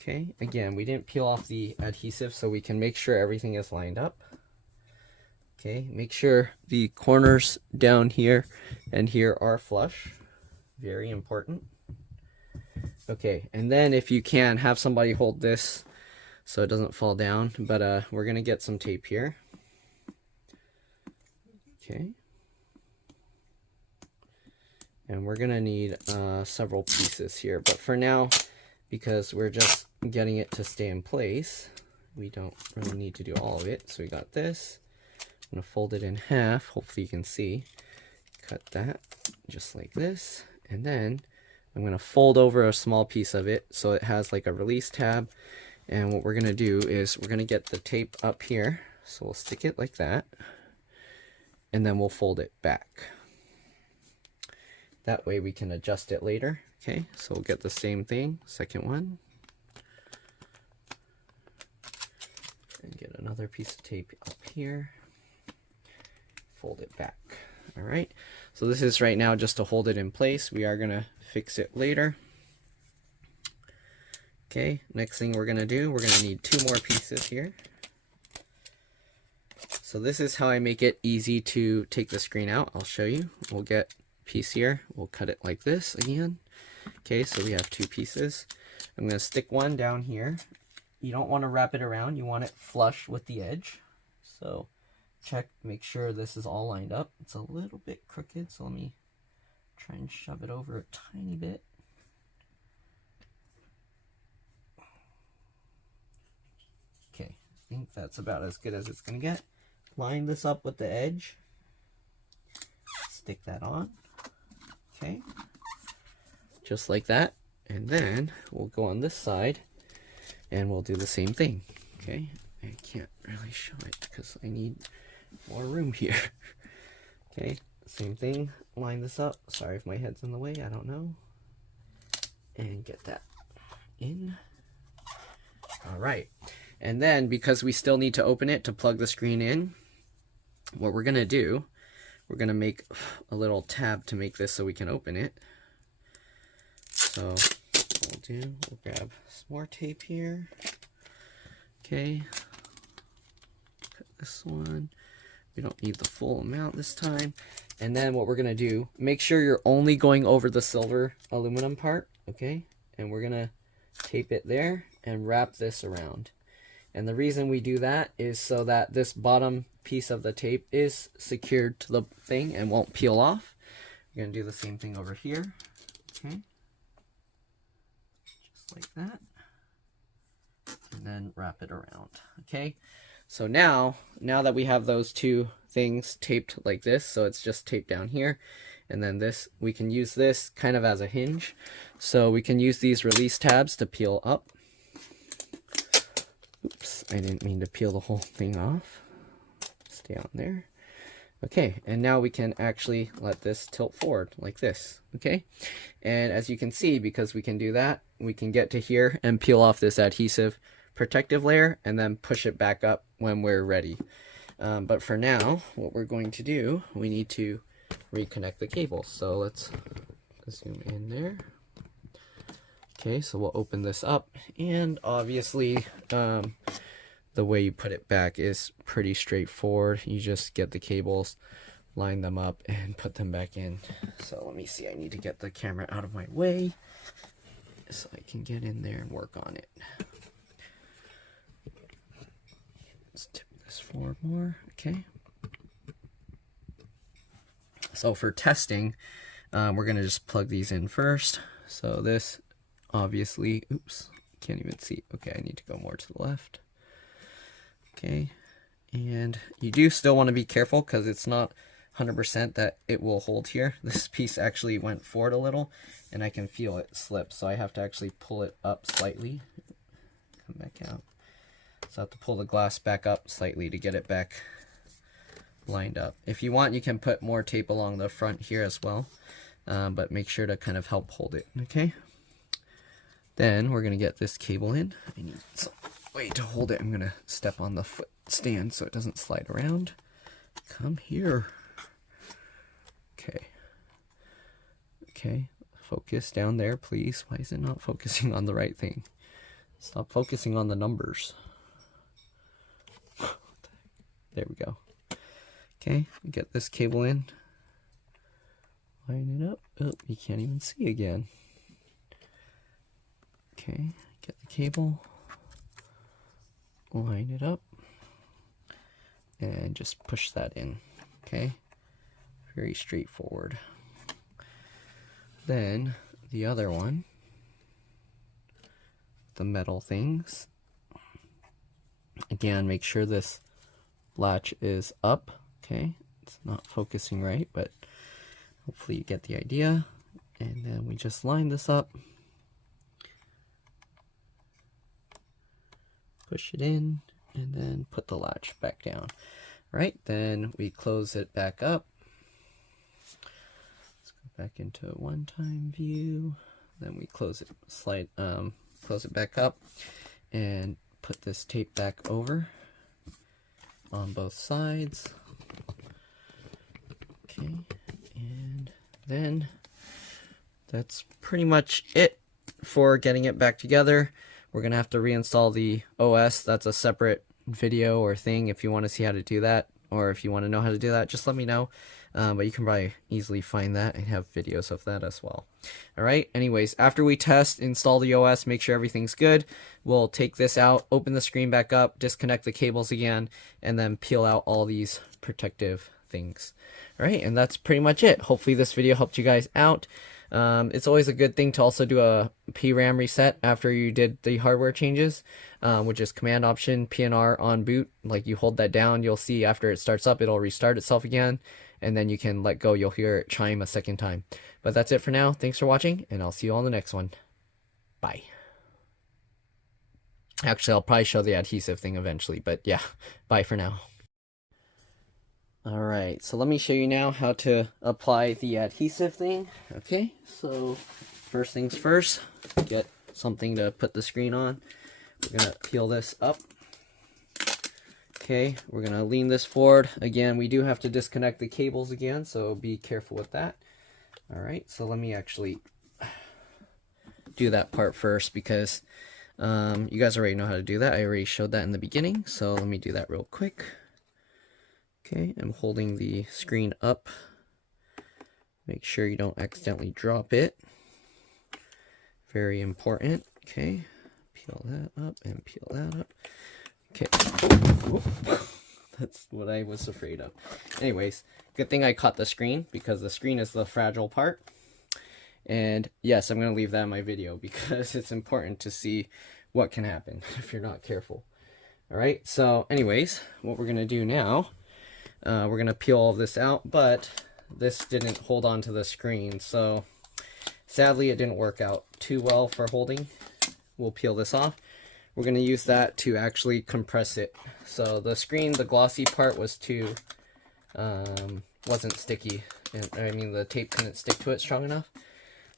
Okay, again, we didn't peel off the adhesive, so we can make sure everything is lined up. Okay, make sure the corners down here and here are flush. Very important. Okay, and then if you can, have somebody hold this so it doesn't fall down. But we're gonna get some tape here. Okay. And we're gonna need several pieces here. But for now, because we're just getting it to stay in place, we don't really need to do all of it. So we got this. I'm gonna fold it in half. Hopefully you can see. Cut that just like this. And then I'm gonna fold over a small piece of it so it has like a release tab. And what we're gonna do is we're gonna get the tape up here. So we'll stick it like that. And then we'll fold it back. That way we can adjust it later. Okay, so we'll get the same thing, second one. And get another piece of tape up here. Fold it back. All right, so this is right now just to hold it in place. We are gonna fix it later. Okay, next thing we're gonna do, we're gonna need 2 more pieces here. So this is how I make it easy to take the screen out. I'll show you. We'll get a piece here. We'll cut it like this again. Okay, so we have 2 pieces. I'm gonna stick one down here. You don't wanna wrap it around. You want it flush with the edge. So check, make sure this is all lined up. It's a little bit crooked, so let me try and shove it over a tiny bit. Okay, I think that's about as good as it's gonna get. Line this up with the edge. Stick that on. Okay, just like that. And then we'll go on this side and we'll do the same thing. Okay, I can't really show it because I need more room here. Okay, same thing. Line this up. Sorry if my head's in the way, I don't know. And get that in. All right. And then because we still need to open it to plug the screen in, what we're gonna do, we're gonna make a little tab to make this so we can open it. So what we'll grab some more tape here. Okay. Cut this one. We don't need the full amount this time. And then what we're gonna do, make sure you're only going over the silver aluminum part, okay? And we're gonna tape it there and wrap this around. And the reason we do that is so that this bottom piece of the tape is secured to the thing and won't peel off. We're gonna do the same thing over here, okay? Just like that. And then wrap it around, okay? So now that we have those 2 things taped like this, so it's just taped down here, and then this, we can use this kind of as a hinge. So we can use these release tabs to peel up. Oops, I didn't mean to peel the whole thing off. Stay on there. Okay, and now we can actually let this tilt forward like this, okay? And as you can see, because we can do that, we can get to here and peel off this adhesive protective layer and then push it back up when we're ready. But for now, what we're going to do, we need to reconnect the cables. So let's zoom in there. Okay, so we'll open this up, and obviously the way you put it back is pretty straightforward. You just get the cables, line them up, and put them back in. So let me see, I need to get the camera out of my way so I can get in there and work on it. Let's tip this forward more, okay. So for testing, we're gonna just plug these in first. So this, obviously, oops, can't even see. Okay, I need to go more to the left. Okay, and you do still want to be careful because it's not 100% that it will hold here. This piece actually went forward a little and I can feel it slip, so I have to actually pull it up slightly. Come back out. So I have to pull the glass back up slightly to get it back lined up. If you want, you can put more tape along the front here as well, but make sure to kind of help hold it, okay? Then we're going to get this cable in. I need some way to hold it. I'm going to step on the foot stand so it doesn't slide around. Come here. Okay. Okay, focus down there, please. Why is it not focusing on the right thing? Stop focusing on the numbers. There we go. Okay, get this cable in. Line it up. Oh, you can't even see again. Okay, get the cable, line it up, and just push that in. Okay, very straightforward. Then the other one, the metal things. Again, make sure this latch is up. Okay, it's not focusing right, but hopefully you get the idea. And then we just line this up, push it in, and then put the latch back down. Right, then we close it back up. Let's go back into one-time view. Then we close it, close it back up, and put this tape back over on both sides. Okay, and then that's pretty much it for getting it back together. We're gonna have to reinstall the OS. That's a separate video or thing. If you want to see how to do that, or if you want to know how to do that, just let me know. But you can probably easily find that and have videos of that as well. Alright, anyways, after we test, install the OS, make sure everything's good, we'll take this out, open the screen back up, disconnect the cables again, and then peel out all these protective things. Alright, and that's pretty much it. Hopefully this video helped you guys out. It's always a good thing to also do a PRAM reset after you did the hardware changes, which is Command Option PNR on boot. Like, you hold that down, you'll see after it starts up, it'll restart itself again, and then you can let go. You'll hear it chime a second time. But that's it for now. Thanks for watching, and I'll see you all in the next one. Bye. Actually, I'll probably show the adhesive thing eventually, but yeah, bye for now. Alright, so let me show you now how to apply the adhesive thing. Okay, so first things first, get something to put the screen on. We're going to peel this up. Okay, we're going to lean this forward. Again, we do have to disconnect the cables again, so be careful with that. Alright, so let me actually do that part first, because you guys already know how to do that. I already showed that in the beginning, so let me do that real quick. Okay, I'm holding the screen up. Make sure you don't accidentally drop it. Very important. Okay, peel that up and peel that up. Okay, that's what I was afraid of. Anyways, good thing I caught the screen, because the screen is the fragile part. And yes, I'm going to leave that in my video, because it's important to see what can happen if you're not careful. Alright, so anyways, what we're going to do now, we're going to peel all of this out, but this didn't hold on to the screen, so sadly it didn't work out too well for holding. We'll peel this off. We're going to use that to actually compress it. So the screen, the glossy part was too, wasn't sticky. I mean, the tape couldn't stick to it strong enough,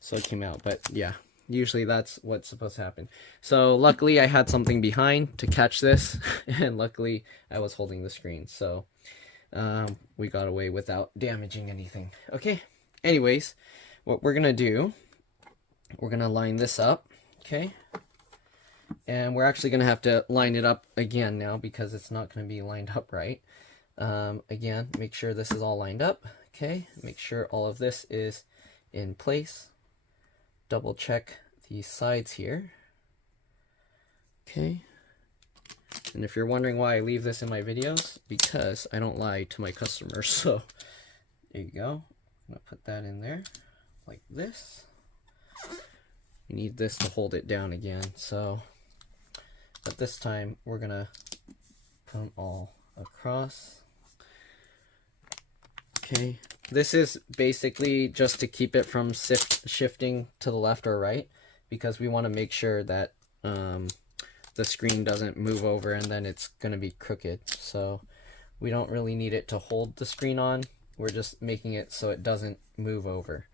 so it came out. But yeah, usually that's what's supposed to happen. So luckily I had something behind to catch this, and luckily I was holding the screen, so we got away without damaging anything. Okay, anyways, what we're gonna do, we're gonna line this up. Okay, and we're actually gonna have to line it up again now, because it's not gonna be lined up right. Again, make sure this is all lined up. Okay, make sure all of this is in place. Double check the sides here. Okay, and if you're wondering why I leave this in my videos, because I don't lie to my customers. So there you go. I'm gonna put that in there like this. We need this to hold it down again, so but this time we're gonna put them all across. Okay, this is basically just to keep it from shifting to the left or right, because we want to make sure that the screen doesn't move over and then it's going to be crooked. So we don't really need it to hold the screen on. We're just making it so it doesn't move over.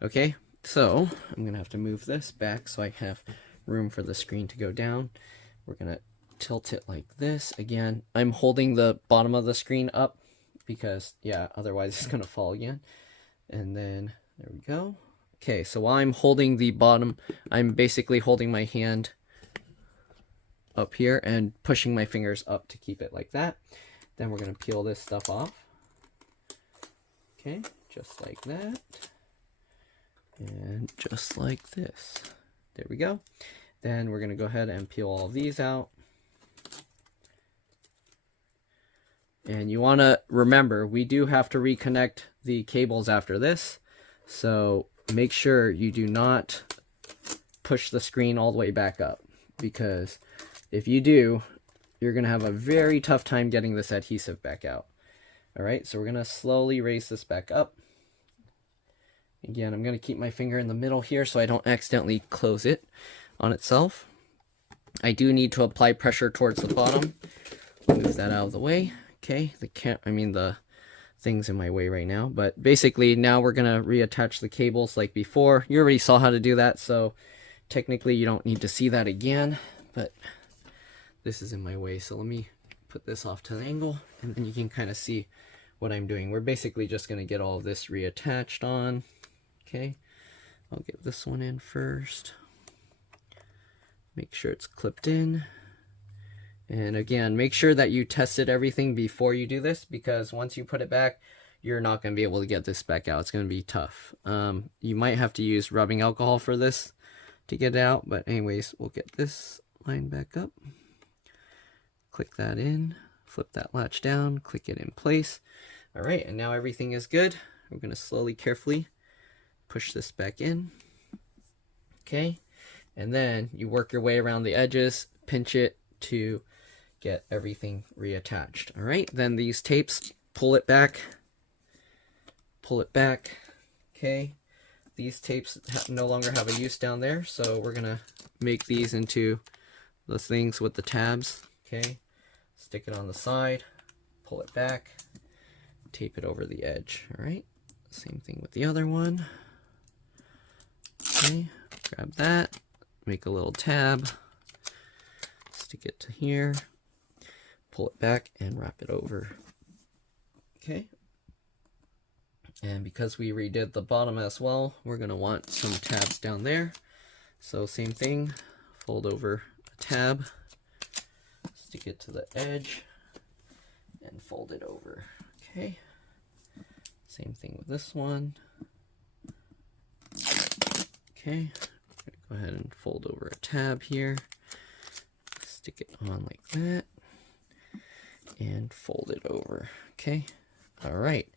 Okay, so I'm going to have to move this back so I have room for the screen to go down. We're going to tilt it like this. Again, I'm holding the bottom of the screen up, because yeah, otherwise it's going to fall again. And then there we go. Okay, so while I'm holding the bottom, I'm basically holding my hand up here and pushing my fingers up to keep it like that. Then we're going to peel this stuff off. Okay, just like that. And just like this. There we go. Then we're going to go ahead and peel all of these out. And you want to remember, we do have to reconnect the cables after this. So make sure you do not push the screen all the way back up, because if you do, you're going to have a very tough time getting this adhesive back out. All right, so we're going to slowly raise this back up. Again, I'm going to keep my finger in the middle here so I don't accidentally close it on itself. I do need to apply pressure towards the bottom. Move that out of the way. Okay, the thing's in my way right now, but basically now we're going to reattach the cables like before. You already saw how to do that, so technically you don't need to see that again, but this is in my way, so let me put this off to an angle, and then you can kind of see what I'm doing. We're basically just going to get all of this reattached on. Okay, I'll get this one in first. Make sure it's clipped in. And again, make sure that you tested everything before you do this, because once you put it back, you're not going to be able to get this back out. It's going to be tough. You might have to use rubbing alcohol for this to get it out, but anyways, we'll get this line back up. Click that in, flip that latch down, click it in place. All right, and now everything is good. We're going to slowly, carefully push this back in. Okay, and then you work your way around the edges, pinch it to get everything reattached. All right, then these tapes, pull it back. Okay, these tapes no longer have a use down there, so we're gonna make these into the things with the tabs. Okay, stick it on the side, pull it back, tape it over the edge. All right, same thing with the other one. Okay, grab that, make a little tab, stick it to here, pull it back and wrap it over. Okay, and because we redid the bottom as well, we're going to want some tabs down there. So same thing, fold over a tab, stick it to the edge, and fold it over. Okay, same thing with this one. Okay, I'm going to go ahead and fold over a tab here, stick it on like that, and fold it over. Okay, all right,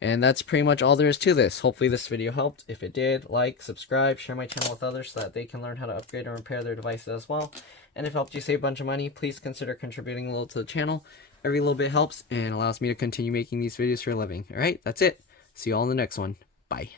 and that's pretty much all there is to this. Hopefully this video helped. If it did, like, subscribe, share my channel with others so that they can learn how to upgrade and repair their devices as well. And if it helped you save a bunch of money, please consider contributing a little to the channel. Every little bit helps and allows me to continue making these videos for a living. All right, that's it. See you all in the next one. Bye.